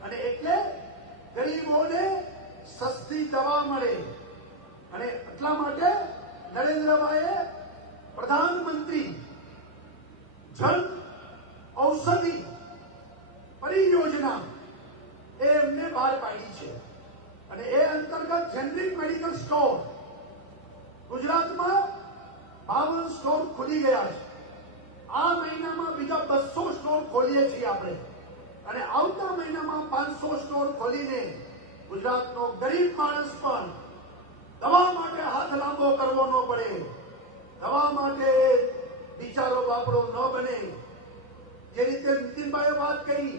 અને એટલે ગરીબોને સસ્તી દવા મળે અને એટલા માટે નરેન્દ્રભાઈએ પ્રધાનમંત્રી જન ઔષધિ પરિયોજના એ એમને બહાર પાડી છે અને એ અંતર્ગત જેનરિક મેડિકલ સ્ટોર ગુજરાતમાં 52 સ્ટોર ખુલી ગયા છે. આ મહિનામાં બીજા 200 સ્ટોર ખોલીએ છીએ આપણે અને આવતા મહિનામાં 500 સ્ટોર ખોલીને ગુજરાતનો ગરીબ માણસ પણ દવા માટે હાથ લાંબો કરવો ન પડે, દવા માટે બિચારો બાપડો ન બને. જે રીતે નીતિનભાઈએ વાત કરી,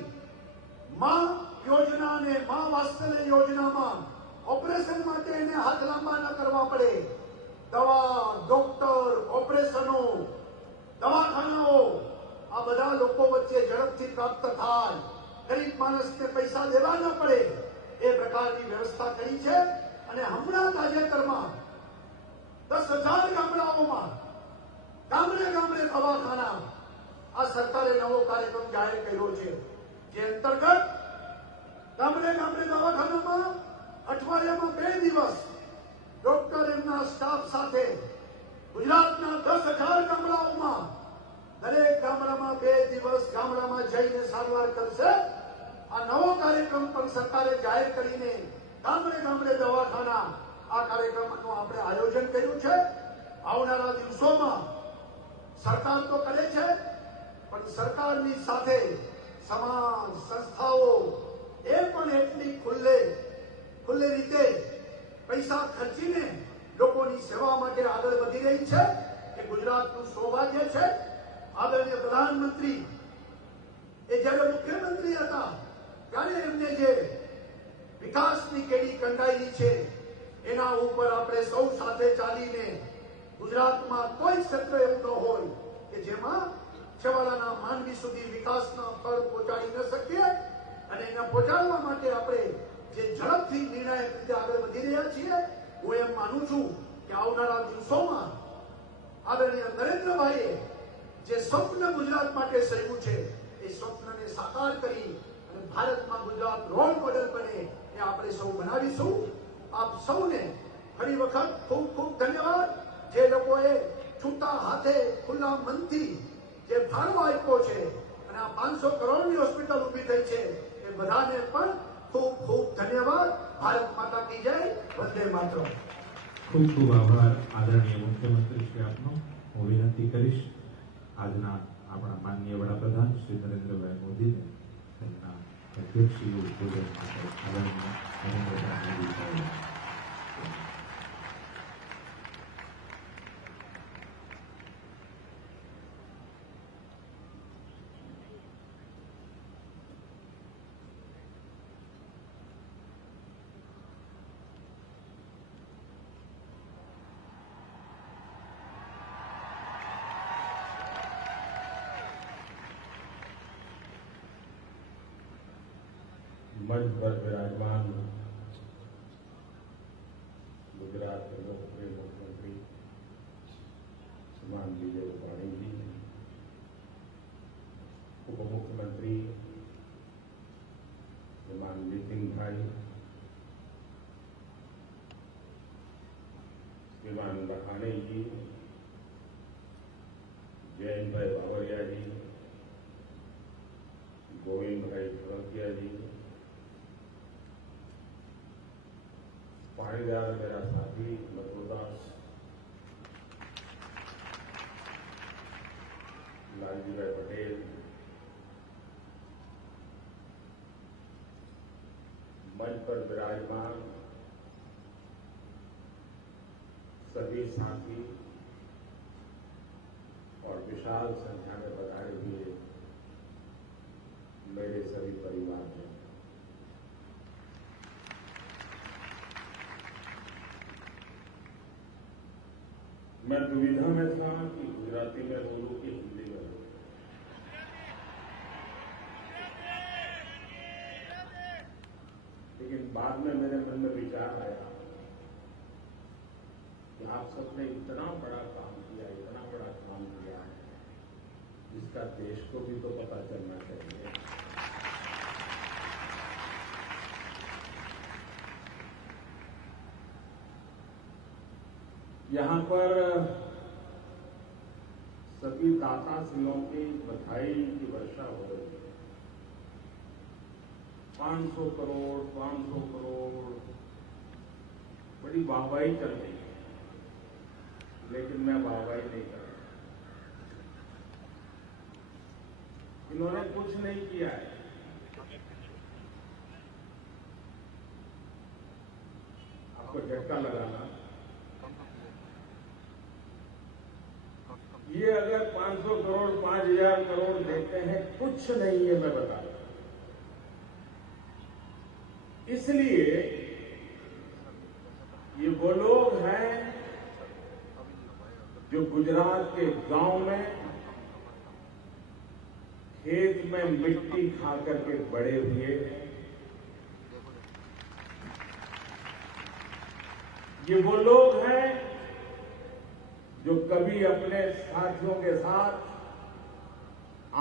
માં યોજના અને માં વાત્સલ્ય યોજનામાં ઓપરેશન માટે એને હાથ લાંબા ન કરવા પડે. દવા, ડોક્ટર, ઓપરેશનો, દવાખાનાઓ આ બધા લોકો વચ્ચે ઝડપથી પ્રાપ્ત થાય, ગરીબ માણસને પૈસા દેવા ન પડે એ પ્રકારની વ્યવસ્થા કરી છે. અને હમણાં તાજેતરમાં 10,000 ગામડાઓમાં ગામડે ગામડે દવાખાના આ સરકારે નવો કાર્યક્રમ જાહેર કર્યો છે, જે અંતર્ગત ગામડે ગામડે દવાખાનામાં અઠવાડિયામાં 2 દિવસ ડોક્ટર એમના સ્ટાફ સાથે ગુજરાતના 10,000 ગામડાઓમાં દરેક ગામડામાં 2 દિવસ ગામડામાં જઈને સારવાર કરશે. આ નવો કાર્યક્રમ પણ સરકારે જાહેર કરીને ગામડે ગામડે દવાખાના આ કાર્યક્રમનું આપણે આયોજન કર્યું છે. આવનારા દિવસોમાં સરકાર તો કરે છે પણ સરકારની સાથે સમાજ સંસ્થાઓ એ પણ એટલી ખુલ્લે રીતે પૈસા ખર્ચીને લોકોની સેવા માટે આગળ વધી રહી છે કે ગુજરાતનું સૌભાગ્ય છે. આદરણીય પ્રધાનમંત્રી એ જ્યારે મુખ્યમંત્રી હતા ત્યારે એમને જે વિકાસની કેડી કંડાયેલી છે એના ઉપર આપણે સૌ સાથે ચાલીને ગુજરાતમાં કોઈ ક્ષેત્ર એવું ન હોય કે જેમાં છેવાડાના માનવી સુધી વિકાસના ફળ પહોંચાડી ન શકીએ. અને એના પહોંચાડવા માટે આપણે જે ઝડપથી નિર્ણાયક રીતે આગળ વધી રહ્યા છીએ, હું એમ માનું છું કે આવનારા દિવસોમાં આદરણીય નરેન્દ્રભાઈએ જે સ્વપ્ન ગુજરાત માટે સર્યું છે એ સ્વપ્નને સાકાર કરી અને ભારતમાં ગુજરાત રોલ મોડેલ બને એ આપણે સૌ બનાવીશું. આપ સૌને ફરી વખત ખૂબ ખૂબ ધન્યવાદ. જે લોકોએ છૂટા હાથે ખુલ્લા મનથી જે ફાળો આપ્યો છે અને આ 500 કરોડની હોસ્પિટલ ઊભી થઈ છે એ બધાને પણ ખૂબ ખૂબ ધન્યવાદ. ભારત માતા કી જય. વંદે માતરમ. ખૂબ ખૂબ આભાર આદરણીય મુખ્યમંત્રી શ્રી આપનો. હું વિનંતી કરીશ આજના આપણા માનનીય વડાપ્રધાન શ્રી નરેન્દ્રભાઈ મોદીને તેમના અધ્યક્ષીય ઉદ્બોધન માટે આદરણીય નરેન્દ્રભાઈ મોદી સાહેબ. मंच पर विराजमान गुजरात के लोकप्रिय मुख्यमंत्री श्रीमान विजय रूपाणी जी, उप मुख्यमंत्री श्रीमान नितिन भाई, श्रीमान बखानी जी, जैन भाई बावरिया जी, गोविंद भाई फड़किया जी, पाणीदार मेरा साथी मधुदास, लालजी भाई पटेल, मंच पर विराजमान सभी साथी और विशाल संख्या में पधारे हुए मेरे सभी परिवार में मैं दुविधा में था कि गुजराती में बोलूं कि हिंदी में बोलूं। लेकिन बाद में मेरे मन में विचार आया कि आप सबने इतना बड़ा काम किया है जिसका देश को भी तो पता चलना चाहिए। यहाँ पर सभी दाताश्रियों की बधाई की वर्षा हो रही है। 500 करोड़ 500 करोड़ बड़ी वाहवाही चल रही है, लेकिन मैं वाहवाही नहीं कर रहा। इन्होंने कुछ नहीं किया है। आपको झटका लगाना, ये अगर 500 करोड़ 5000 करोड़ देते हैं, कुछ नहीं है, मैं बता रहा हूं। इसलिए ये वो लोग हैं जो गुजरात के गांव में खेत में मिट्टी खा करके बड़े हुए हैं। ये वो लोग हैं जो कभी अपने साथियों के साथ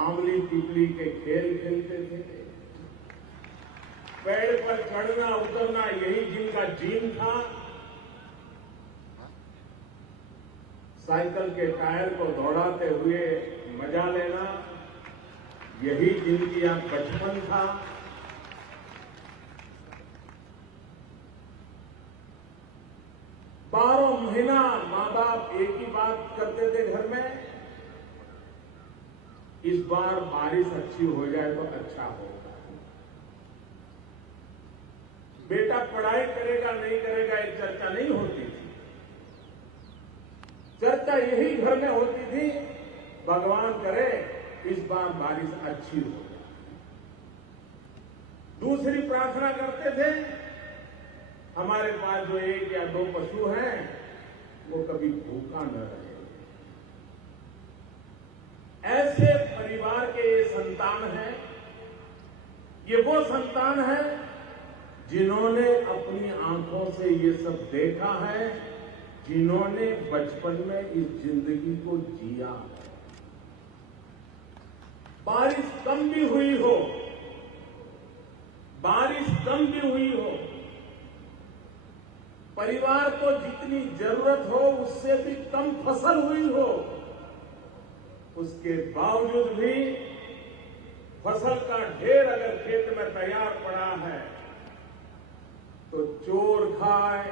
आंवली टिकली के खेल खेलते थे, पेड़ पर चढ़ना उतरना यही जिनका जीवन था, साइकिल के टायर को दौड़ाते हुए मजा लेना यही जिनकी यहां बचपन था। बारह महीना मां बाप एक ही बात करते थे घर में, इस बार बारिश अच्छी हो जाए तो अच्छा होगा। बेटा पढ़ाई करेगा नहीं करेगा एक चर्चा नहीं होती थी, चर्चा यही घर भर में होती थी, भगवान करे इस बार बारिश अच्छी हो। दूसरी प्रार्थना करते थे, हमारे पास जो 1 या 2 पशु हैं वो कभी भूखा न रहे। ऐसे परिवार के ये संतान हैं, ये वो संतान है जिन्होंने अपनी आंखों से ये सब देखा है, जिन्होंने बचपन में इस जिंदगी को जिया है। बारिश कम भी हुई हो, बारिश कम भी हुई हो, परिवार को जितनी जरूरत हो उससे भी कम फसल हुई हो, उसके बावजूद भी फसल का ढेर अगर खेत में तैयार पड़ा है तो चोर खाए,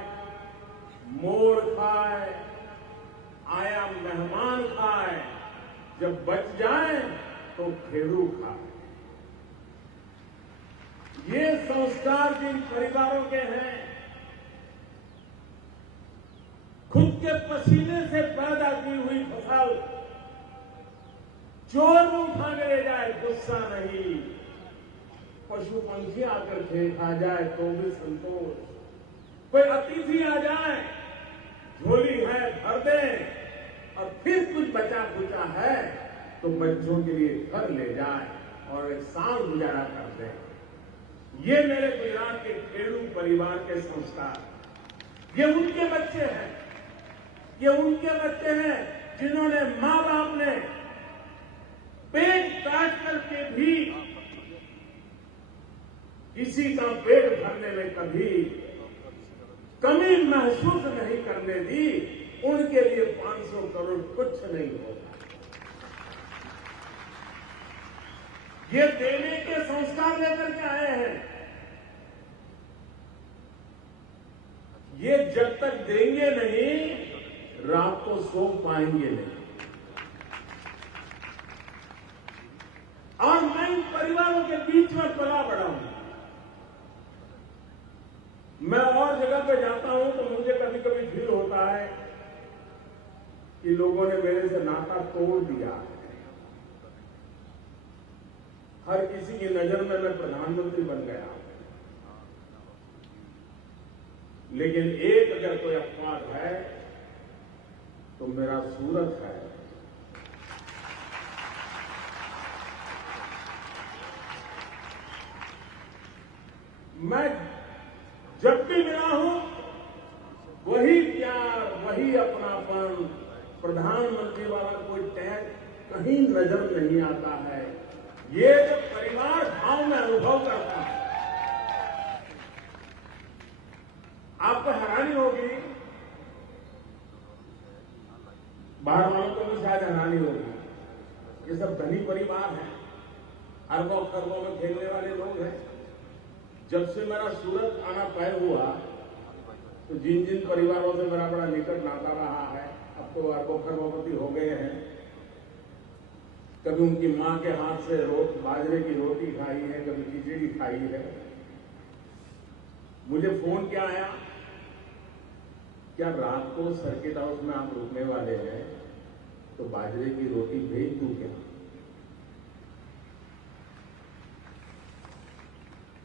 मोर खाए, आया मेहमान खाए, जब बच जाए तो खेड़ू खाए। ये संस्कार जिन परिवारों के हैं, खुद के पसीने से पैदा की हुई फसल चोर उठा के ले जाए, गुस्सा नहीं, पशु पंछी आकर खा जाए तो भी संतोष, कोई अतिथि आ जाए, झोली है भर दे, और फिर कुछ बचा खुचा है तो बच्चों के लिए घर ले जाए और एक साल गुजारा कर दे। ये मेरे गुजरात के खेड़ू परिवार के संस्कार, ये उनके बच्चे हैं, ये उनके बच्चे हैं जिन्होंने मां बाप ने पेट काट करके भी किसी का पेट भरने में कभी कमी महसूस नहीं करने दी। उनके लिए 500 करोड़ कुछ नहीं होगा। ये देने के संस्कार लेकर के आए हैं। ये जब तक देंगे नहीं, रात को सो पाएंगे नहीं। और मैं इन परिवारों के बीच में पला बड़ा हूं। मैं और जगह पे जाता हूं तो मुझे कभी कभी फील होता है कि लोगों ने मेरे से नाता तोड़ दिया है। हर किसी की नजर में मैं प्रधानमंत्री बन गया, लेकिन एक अगर कोई अपवाद है तो मेरा सूरत है। मैं जब भी मिला हूं वही प्यार, वही अपनापन, प्रधानमंत्री वाला कोई टैग कहीं नजर नहीं आता है। ये जो परिवार भाव में अनुभव करता है, आपको हैरानी होगी, बाहर वालों को भी शायद हैरानी होगी। ये सब धनी परिवार है, अरबों खरबों में खेलने वाले लोग हैं। जब से मेरा सूरत आना तय हुआ तो जिन जिन परिवारों से मेरा बड़ा निकट नाता रहा है, अब तो अरबों खरबोपति हो गए हैं। कभी उनकी मां के हाथ से बाजरे की रोटी खाई है, कभी खिचड़ी खाई है। मुझे फोन क्या आया, क्या रात को सर्किट हाउस में आप रुकने वाले हैं तो बाजरे की रोटी भेज दूं क्या,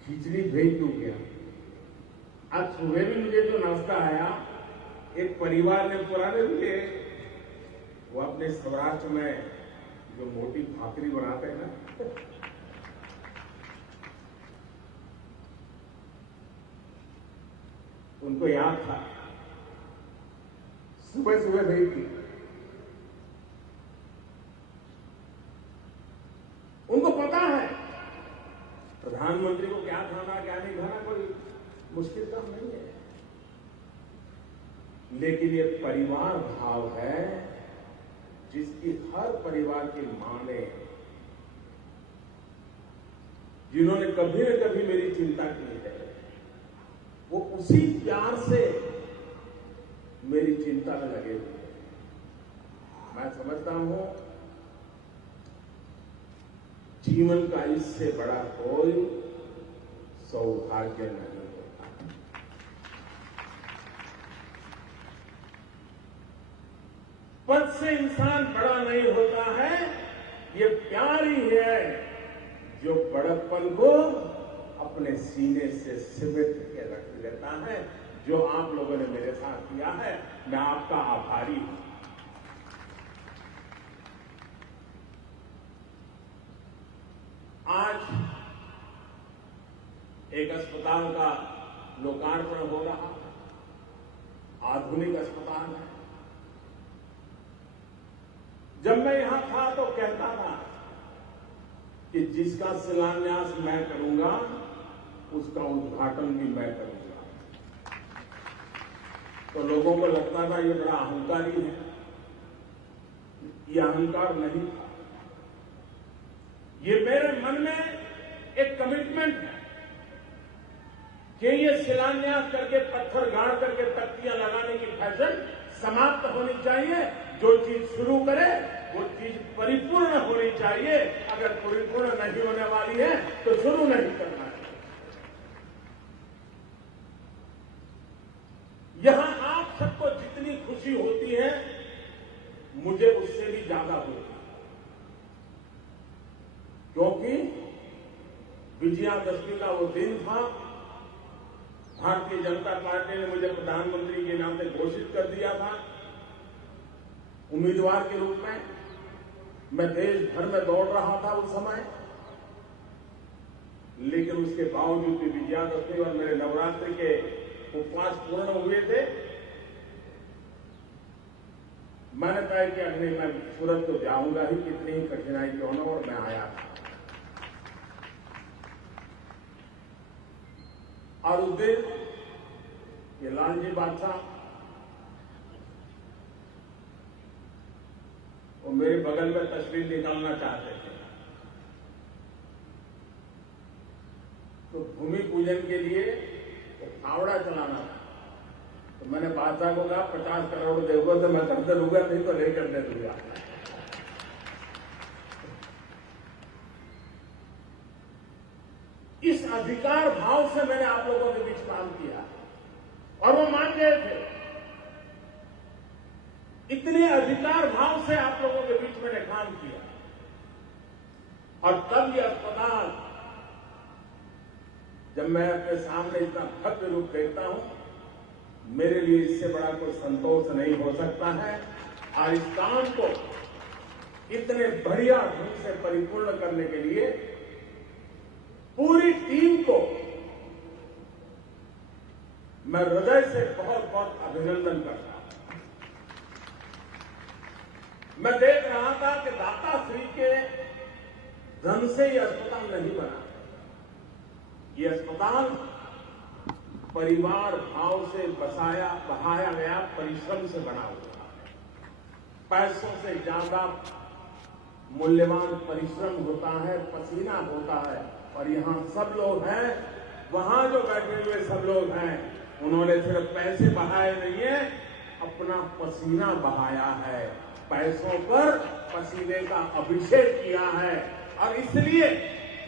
खिचड़ी भेज दूं क्या। आज सुबह भी मुझे जो नाश्ता आया, एक परिवार ने पुराने लिए, वो अपने सौराष्ट्र में जो मोटी भाकरी बनाते हैं ना, उनको याद था, सुबह सुबह भेज दी। उनको पता है प्रधानमंत्री को क्या खाना क्या नहीं खाना कोई मुश्किल काम नहीं है, लेकिन ये परिवार भाव है जिसकी हर परिवार की मां ने, जिन्होंने कभी न कभी मेरी चिंता की है, वो उसी प्यार से मेरी चिंता में लगे हुए हैं। मैं समझता हूं जीवन का इससे बड़ा कोई सौभाग्य नहीं होता। पद से इंसान बड़ा नहीं होता है, ये प्यार ही है जो बड़प्पन को अपने सीने से सिमट के रख लेता है। जो आप लोगों ने मेरे साथ किया है, मैं आपका आभारी हूं। आज एक अस्पताल का लोकार्पण हो रहा है, आधुनिक अस्पताल है। जब मैं यहां था तो कहता था कि जिसका शिलान्यास मैं करूंगा उसका उद्घाटन भी मैं करूंगा। तो लोगों को लगता था ये बड़ा अहंकारी है। ये अहंकार नहीं था, ये मेरे मन में एक कमिटमेंट है कि ये शिलान्यास करके पत्थर गाड़ करके तख्तियां लगाने की फैशन समाप्त होनी चाहिए। जो चीज शुरू करे वो चीज परिपूर्ण होनी चाहिए। अगर परिपूर्ण नहीं होने वाली है तो शुरू नहीं करना चाहिए। यहां आप सबको जितनी खुशी होती है, मुझे उससे भी ज्यादा होती है, क्योंकि विजयादशमी का वो दिन था। भारतीय जनता पार्टी ने मुझे प्रधानमंत्री के नाम से घोषित कर दिया था उम्मीदवार के रूप में। मैं देश भर में दौड़ रहा था उस समय, लेकिन उसके बावजूद भी विजयादशमी और मेरे नवरात्रि के उपवास पूर्ण हुए थे। मैंने तय किया नहीं, मैं सूरत तो जाऊंगा ही, कितनी ही कठिनाई क्यों न, और मैं आया था। और उस दिन ये लालजी बादशाह वो मेरे बगल में तस्वीर निकालना चाहते थे। तो भूमि पूजन के लिए फावड़ा चलाना था। तो मैंने बादशाह को कहा 50 करोड़ दोगे तो मैं कर दूंगा, नहीं तो नहीं करने दूंगा। इस अधिकार भाव से मैंने आप लोगों के बीच काम किया और वो मान गए थे। इतने अधिकार भाव से आप लोगों के बीच मैंने काम किया और तब ये अस्पताल, जब मैं अपने सामने इतना भव्य रूप देखता हूं, मेरे लिए इससे बड़ा कोई संतोष नहीं हो सकता है। और इस काम को इतने बढ़िया ढंग से परिपूर्ण करने के लिए पूरी टीम को मैं हृदय से बहुत बहुत अभिनंदन करता हूं। मैं देख रहा था कि दाता श्री के धन से यह अस्पताल नहीं बना। ये अस्पताल परिवार भाव से बहाया गया परिश्रम से बना हुआ है। पैसों से ज्यादा मूल्यवान परिश्रम होता है, पसीना होता है। और यहां सब लोग हैं, वहां जो बैठे हुए सब लोग हैं, उन्होंने सिर्फ पैसे बहाए नहीं है, अपना पसीना बहाया है। पैसों पर पसीने का अभिषेक किया है। और इसलिए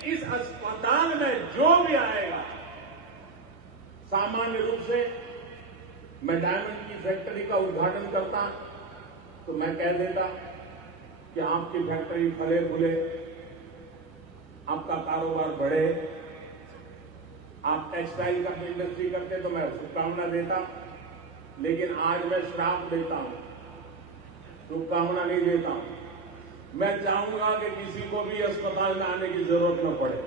इस अस्पताल में जो भी आएगा, सामान्य रूप से मैं डायमंड की फैक्ट्री का उद्घाटन करता तो मैं कह देता कि आपकी फैक्ट्री फले फूले, आपका कारोबार बढ़े। आप टेक्सटाइल का इंडस्ट्री करते तो मैं शुभकामना देता, लेकिन आज मैं श्राप देता हूं, शुभकामना नहीं देता हूं। मैं चाहूंगा कि किसी को भी अस्पताल में आने की जरूरत न पड़े।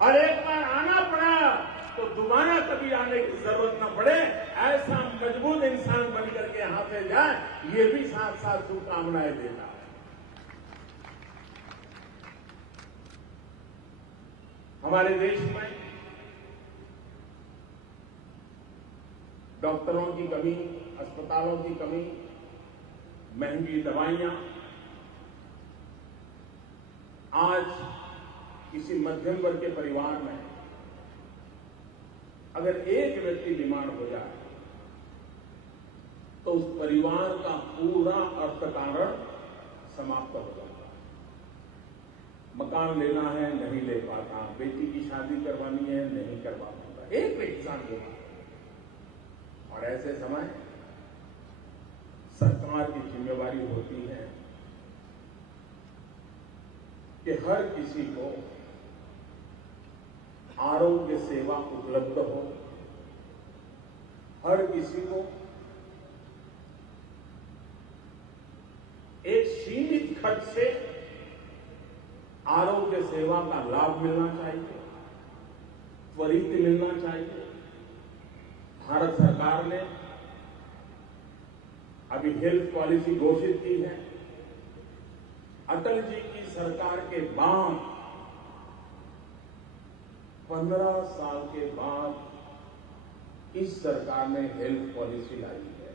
और एक बार आना पड़ा तो दोबारा कभी आने की जरूरत न पड़े, ऐसा मजबूत इंसान बन करके यहां से जाए, ये भी साथ साथ शुभकामनाएं देता है। हमारे देश में डॉक्टरों की कमी, अस्पतालों की कमी, महंगी दवाइयां, आज किसी मध्यम वर्ग के परिवार में अगर एक व्यक्ति बीमार हो जाए तो उस परिवार का पूरा अर्थकारण समाप्त हो जाता है। मकान लेना है, नहीं ले पाता, बेटी की शादी करवानी है, नहीं करवा पाता। एक इंसान होगा और ऐसे समय सरकार की जिम्मेवारी होती है कि हर किसी को आरोग्य सेवा उपलब्ध हो, हर किसी को एक सीमित खर्च से आरोग्य सेवा का लाभ मिलना चाहिए, त्वरित मिलना चाहिए। भारत सरकार ने अभी हेल्थ पॉलिसी घोषित की है। अटल जी की सरकार के बाद 15 साल के बाद इस सरकार ने हेल्थ पॉलिसी लाई है।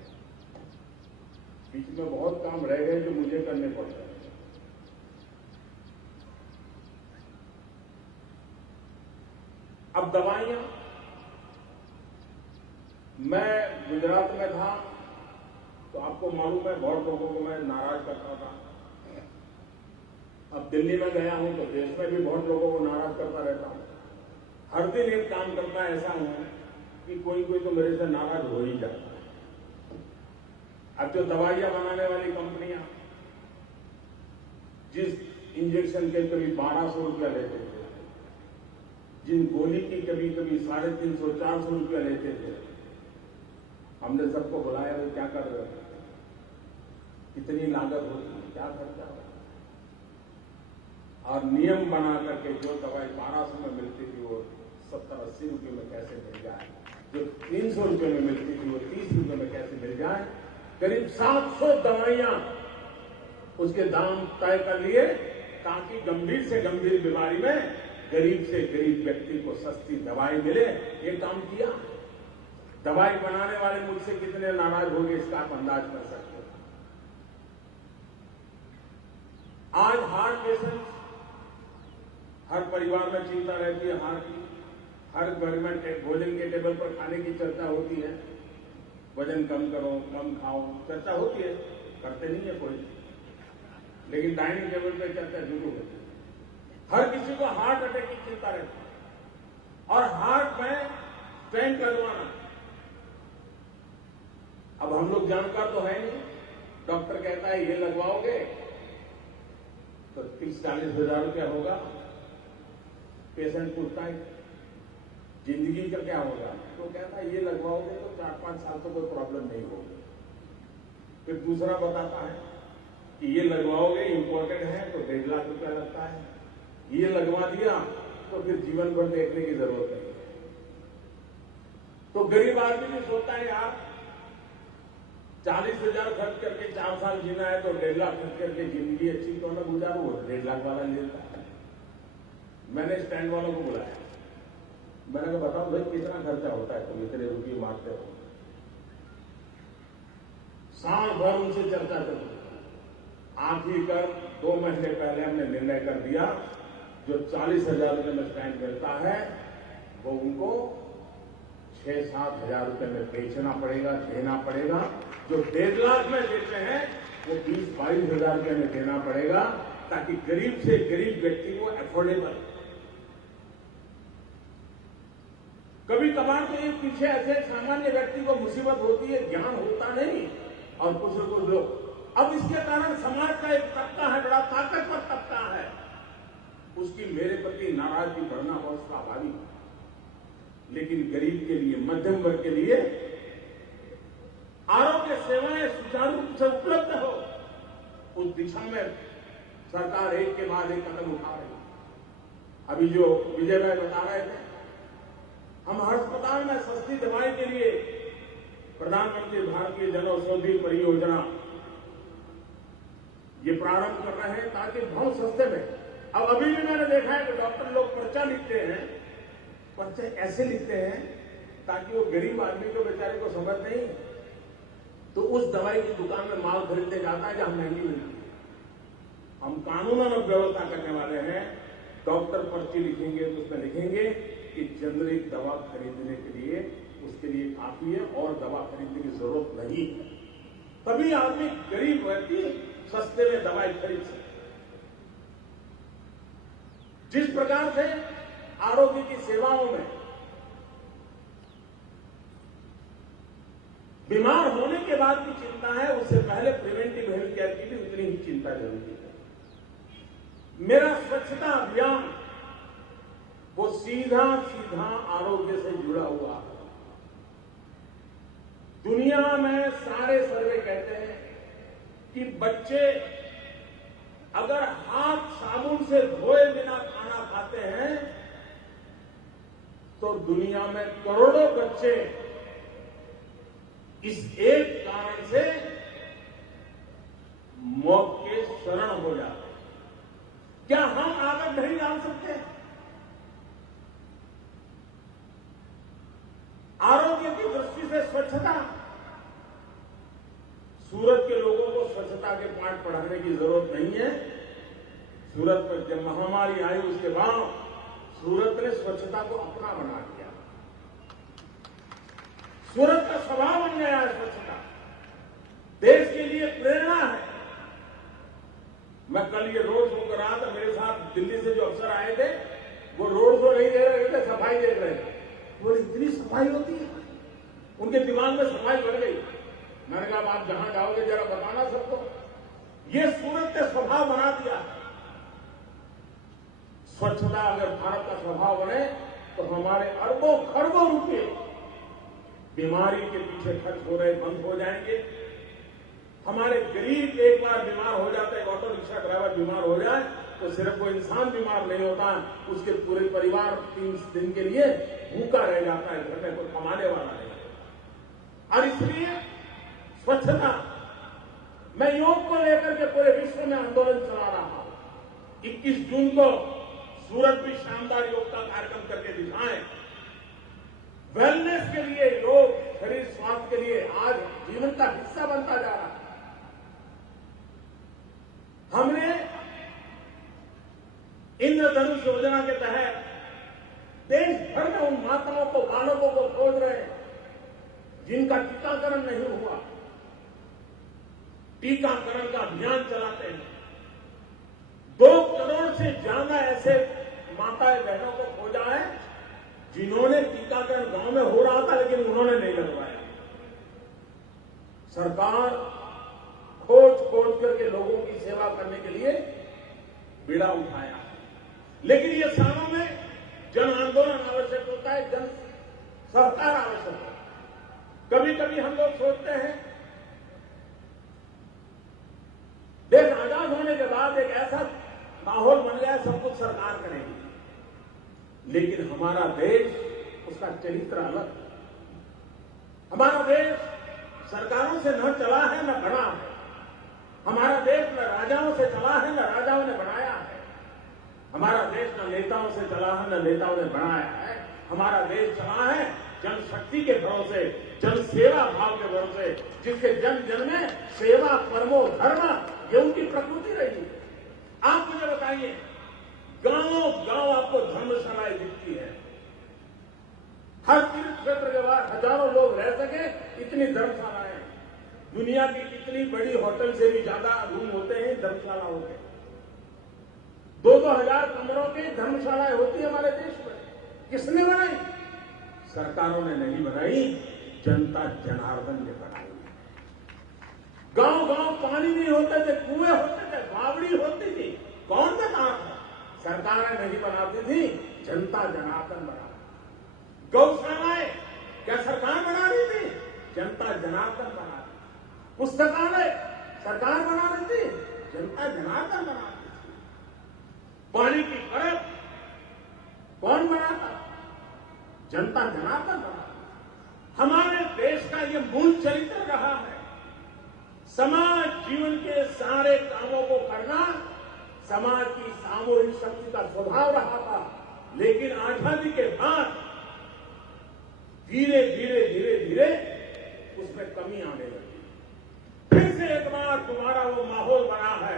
बीच में बहुत काम रह गए जो मुझे करने पड़ रहे हैं। अब दवाइयां, मैं गुजरात में था तो आपको मालूम है बहुत लोगों को मैं नाराज करता था। अब दिल्ली में गया हूं तो देश में भी बहुत लोगों को नाराज करता रहता हूं। हर दिन एक काम करता है ऐसा हूं कि कोई कोई तो मेरे से नाराज हो ही जाता है। अब जो दवाइयां बनाने वाली कंपनियां जिस इंजेक्शन के कभी 1200 रुपया लेते थे, जिन गोली की कभी कभी 350-400 रुपया लेते थे, हमने सबको बुलाया, वो क्या कर रहे हो, कितनी लागत होती है, क्या खर्चा होता है, और नियम बना करके जो दवाई 1200 में मिलती थी वो 70-80 रुपये में कैसे मिल जाए, जो 300 रुपये में मिलती थी वो 30 रुपये में कैसे मिल जाए। करीब 700 दवाइयां उसके दाम तय कर लिए ताकि गंभीर से गंभीर बीमारी में गरीब से गरीब व्यक्ति को सस्ती दवाई मिले। ये काम किया। दवाई बनाने वाले मुझसे कितने नाराज होंगे इसका आप अंदाज कर सकते हो। आज हार्ट पेशेंट, हर परिवार में चिंता रहती है हार्ट की, हर घर में भोजन के टेबल पर खाने की चर्चा होती है, वजन कम करो, कम खाओ, चर्चा होती है, करते नहीं है कोई, लेकिन डाइनिंग टेबल पे चर्चा जरूर होती है। हर किसी को हार्ट अटैक की चिंता रहती है और हार्ट में स्टेंट लगवाना। अब हम लोग जानकार तो है नहीं, डॉक्टर कहता है ये लगवाओगे तो 30-40 हजार रुपया होगा। पेशेंट पूछता है जिंदगी का क्या होगा, तो कहता है ये लगवाओगे तो 4-5 साल तो कोई प्रॉब्लम नहीं होगी। फिर दूसरा बताता है कि ये लगवाओगे, इंपॉर्टेंट है तो 1.5 लाख रुपया लगता है, ये लगवा दिया तो फिर जीवन भर देखने की जरूरत नहीं है। तो गरीब आदमी भी सोचता है यार 40 हजार खर्च करके 4 साल जीना है तो 1.5 लाख खर्च करके जिंदगी अच्छी तो न गुजारू, 1.5 लाख वाला लेता है। मैंने स्टैंड वालों को बुलाया, मैंने कहा बताओ भाई कितना खर्चा होता है, तुम इतने रुपये मारते हो। साल भर उनसे चर्चा करी, आखिरकार 2 महीने पहले हमने निर्णय कर दिया जो 40 हजार रुपये में स्टैंड मिलता है वो उनको 6-7 हजार रुपये में बेचना पड़ेगा, देना पड़ेगा। जो 1.5 लाख में देते हैं वो 20-22 हजार रुपये में देना पड़ेगा ताकि गरीब से गरीब व्यक्ति को एफोर्डेबल। कभी कभार तो ये पीछे ऐसे सामान्य व्यक्ति को मुसीबत होती है, ज्ञान होता नहीं और कुछ लोग, अब इसके कारण समाज का एक तबका है, बड़ा ताकतवर तबका है, उसकी मेरे प्रति नाराजगी बढ़ना बहुत स्वाभाविक है। लेकिन गरीब के लिए, मध्यम वर्ग के लिए आरोग्य सेवाएं सुचारू रूप से उपलब्ध हो, उस दिशा में सरकार एक के बाद एक कदम उठा रही है। अभी जो विजय भाई बता रहे थे, हम अस्पताल में सस्ती दवाई के लिए प्रधानमंत्री भारतीय जन औषधि परियोजना ये प्रारंभ कर रहे हैं ताकि बहुत सस्ते में। अब अभी भी मैंने देखा है कि डॉक्टर लोग पर्चा लिखते हैं, पर्चे ऐसे लिखते हैं ताकि वो गरीब आदमी को बेचारे को समझ नहीं, तो उस दवाई की दुकान में माल खरीदने जाता है जहां महंगी मिलती है। हम कानूनन व्यवस्था करने वाले हैं, डॉक्टर पर्ची लिखेंगे तो उसमें लिखेंगे कि जेनरिक दवा खरीदने के लिए उसके लिए काफी है और दवा खरीदने की जरूरत नहीं है, तभी आदमी गरीब व्यक्ति सस्ते में दवाई खरीद सकते। जिस प्रकार से आरोग्य की सेवाओं में पहले प्रिवेंटिव हेल्थ केयर की भी उतनी ही चिंता जरूरी है। मेरा स्वच्छता अभियान वो सीधा सीधा आरोग्य से जुड़ा हुआ है। दुनिया में सारे सर्वे कहते हैं कि बच्चे अगर हाथ साबुन से धोए बिना खाना खाते हैं तो दुनिया में करोड़ों बच्चे इस एक कारण से मौत के शरण हो जाते हैं। क्या हम आदत नहीं डाल सकते? आरोग्य की दृष्टि से स्वच्छता, सूरत के लोगों को स्वच्छता के पाठ पढ़ाने की जरूरत नहीं है। सूरत में जब महामारी आई उसके बाद सूरत ने स्वच्छता को अपना बना दिया। सूरत का स्वभाव बन गया है स्वच्छता, देश के लिए प्रेरणा है। मैं कल ये रोड शो कर रहा था, मेरे साथ दिल्ली से जो अफसर आए थे वो रोड शो नहीं दे रहे थे, सफाई देख रहे थे। वो इतनी सफाई होती है, उनके दिमाग में सफाई बढ़ गई। मैंने कहा आप जहां जाओगे जरा बताना सबको। ये सूरत ने स्वभाव बना दिया। स्वच्छता अगर भारत का स्वभाव बने तो हमारे अरबों खरबों रुपए बीमारी के पीछे खर्च हो रहे बंद हो जाएंगे। हमारे गरीब एक बार बीमार हो जाता है, ऑटो रिक्शा ड्राइवर बीमार हो जाए तो सिर्फ वो इंसान बीमार नहीं होता, उसके पूरे परिवार 3 दिन के लिए भूखा रह जाता है, घर में कोई कमाने वाला नहीं। और इसलिए स्वच्छता, मैं योग को लेकर के पूरे विश्व में आंदोलन चला रहा हूं। 21 जून को सूरत भी शानदार योग का कार्यक्रम करके दिखाएं। वेलनेस के लिए योग शरीर स्वास्थ्य के लिए आज जीवन का हिस्सा बनता जा रहा है। हमने इंद्रधनुष योजना के तहत देश भर में उन माताओं को, बालकों को खोज रहे हैं जिनका टीकाकरण नहीं हुआ। टीकाकरण का अभियान चलाते हैं। 2 करोड़ से ज्यादा ऐसे माताएं बहनों को खोजा है जिन्होंने टीकाकरण गांव में हो रहा था लेकिन उन्होंने नहीं लगवाया। सरकार खोज करके लोगों की सेवा करने के लिए बीड़ा उठाया। लेकिन ये सालों में जन आंदोलन आवश्यक होता है, जन सहकार आवश्यक होता है। कभी कभी हम लोग सोचते हैं देश आजाद होने के बाद एक ऐसा माहौल बन गया सब कुछ सरकार करेगी, लेकिन हमारा देश, उसका चरित्र अलग है। हमारा देश सरकारों से न चला है न बना है। हमारा देश न राजाओं से चला है न राजाओं ने बनाया है। हमारा देश न नेताओं से चला है न नेताओं ने बनाया है। हमारा देश चला है जनशक्ति के भरोसे, जन सेवा भाव के भरोसे, जिसके जन जन में सेवा परमो धर्म, ये उनकी प्रकृति रही है। आप मुझे बताइए, गांव गांव आपको धर्मशालाएं दिखती है। हर तीर्थ क्षेत्र के बाद हजारों लोग रह सके इतनी धर्मशालाएं। दुनिया की इतनी बड़ी होटल से भी ज्यादा रूम होते हैं धर्मशालाओं के। 2-2 हजार कमरों की धर्मशालाएं होती है हमारे देश में। किसने बनाई? सरकारों ने नहीं बनाई, जनता जनार्दन ने बनाई। गांव गांव पानी नहीं होते थे, कुएं होते थे, बावड़ी होती थी। कौन बनाता था? सरकारें नहीं बनाती थी, जनता जनार्दन बना। गौशालाएं क्या सरकार बना रही थी? जनता जनार्दन बना रही। पुस्तकालय सरकार बना रही थी, जनता जनार्दन बना रही थी। पानी की परब कौन बनाता? जनता जनार्दन बना। हमारे देश का ये मूल चरित्र रहा है। समाज जीवन के सारे कामों को करना समाज की सामूहिक शक्ति का स्वभाव रहा था। लेकिन आजादी के बाद धीरे धीरे उसमें कमी आने लगी। फिर से एक बार दोबारा वो माहौल बना है।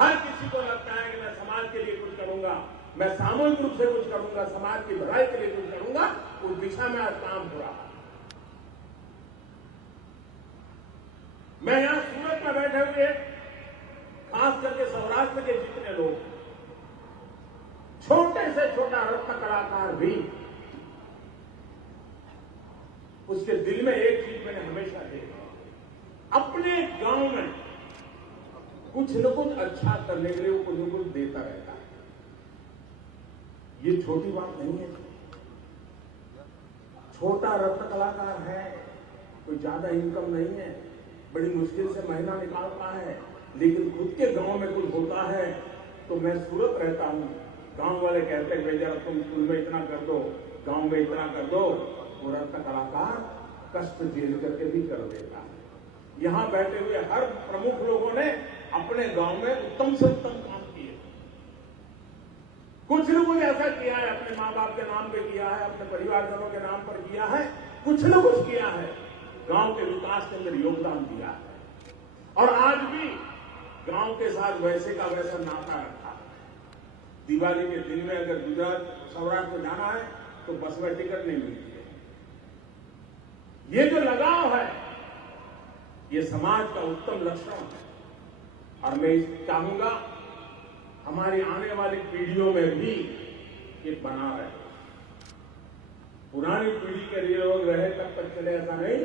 हर किसी को लगता है कि मैं समाज के लिए कुछ करूंगा, मैं सामूहिक रूप से कुछ करूंगा, समाज की भलाई के लिए कुछ करूंगा। उस दिशा में आज काम हो रहा है। मैं यहां सूरत में बैठे हुए खास करके सौराष्ट्र के जितने लोग, छोटे से छोटा रत्न कलाकार भी, उसके दिल में एक चीज मैंने हमेशा देखा, अपने गांव में ये छोटी बात नहीं है। छोटा रत्न कलाकार है, कोई ज्यादा इनकम नहीं है, बड़ी मुश्किल से महीना निकालता है, लेकिन खुद के गांव में कुछ होता है तो मैं सूरत रहता हूं, गांव वाले कहते हैं जरा तुम स्कूल में इतना कर दो, गांव में इतना कर दो, वो रत्न कलाकार कष्ट झेल करके भी कर देता है। यहां बैठे हुए हर प्रमुख लोगों ने अपने गांव में उत्तम से उत्तम काम किए। कुछ लोगों ने ऐसा किया है, अपने माँ बाप के नाम पे किया है, अपने परिवारजनों के नाम पर किया है, कुछ न कुछ किया है, गांव के विकास के अंदर योगदान दिया है और आज भी गांव के साथ वैसे का वैसा नाता रखा है। दिवाली के दिन में अगर गुजरात सौराष्ट्र में जाना है तो बस में टिकट नहीं मिलती है। ये जो लगाव है ये समाज का उत्तम लक्षण है और मैं चाहूंगा हमारी आने वाली पीढ़ियों में भी ये बना रहे। पुरानी पीढ़ी के लिए लोग रहे तब तक चले ऐसा नहीं,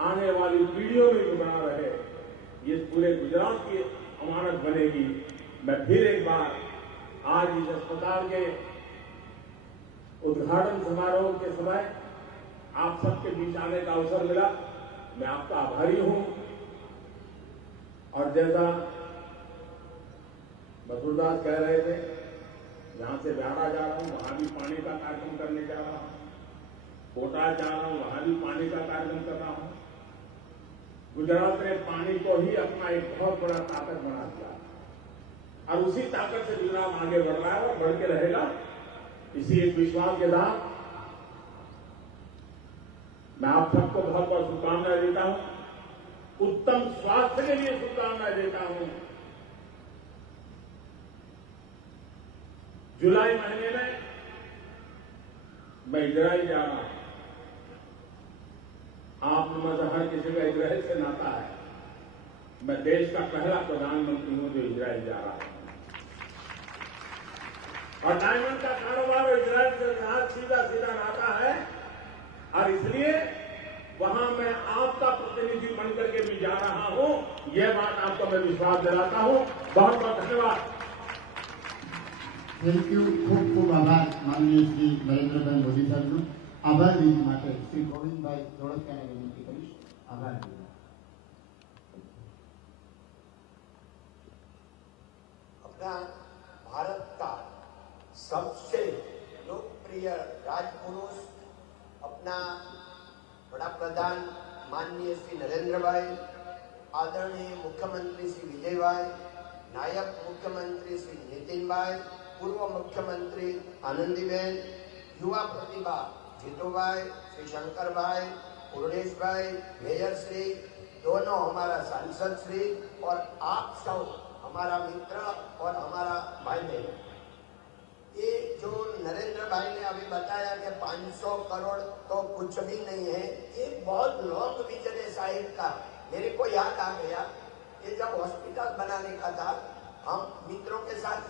आने वाली पीढ़ियों में भी बना रहे, ये पूरे गुजरात की अमानत बनेगी। मैं फिर एक बार आज इस अस्पताल के उद्घाटन समारोह के समय आप सबके बीच आने का अवसर मिला, मैं आपका आभारी हूं। और जैसा बसुरदास कह रहे थे, यहां से ब्याड़ा जा रहा हूं, वहां भी पानी का कार्यक्रम करने जा रहा हूं, कोटा जा रहा हूं, वहां भी पानी का कार्यक्रम कर रहा हूं। गुजरात ने पानी को ही अपना एक बहुत बड़ा ताकत बना दिया और उसी ताकत से गुजरात आगे बढ़ रहा है और बढ़ के रहेगा। इसी एक विश्वास के साथ मैं आप सबको बहुत बहुत शुभकामनाएं देता हूं, उत्तम स्वास्थ्य के लिए शुभकामनाएं देता हूं। जुलाई महीने में मैं इजराइल जा रहा हूं। आप में से हर किसी का इजराइल से नाता है। मैं देश का पहला प्रधानमंत्री हूं जो इजराइल जा रहा हूं और डायमंड का कारोबार इजराइल के साथ सीधा सीधा नाता है और इसलिए वहां मैं आपका प्रतिनिधि बनकर के भी जा रहा हूं। यह बात आपको मैं विश्वास दिलाता हूं। बहुत बहुत धन्यवाद। थैंक यू, खूब खूब आभार माननीय श्री नरेंद्रभाई मोदी साहबનો આભાર વિધિ માટે શ્રી ગોવિંદભાઈ ધોળકિયાને વિનંતી કરીશ। આભાર વિધિ। अपना भारत का सबसे लोकप्रिय राजपुरुष अपना बड़ा प्रधान माननीय श्री नरेंद्र भाई, आदरणीय मुख्यमंत्री श्री विजय भाई, नायब मुख्यमंत्री श्री नितिन भाई, पूर्व मुख्यमंत्री आनंदीबेन, युवा प्रतिभा जीतू भाई, श्री शंकर भाई, पूर्णेश भाई, मेयर श्री, दोनों हमारा सांसद श्री और आप सब हमारा मित्र और हमारा भाई बहन। ये जो नरेंद्र भाई ने अभी बताया कि 500 करोड़ तो कुछ भी नहीं है, ये बहुत लॉन्ग विजन है साहिब का। मेरे को याद आ गया, ये जब हॉस्पिटल बनाने का था, हम मित्रों के साथ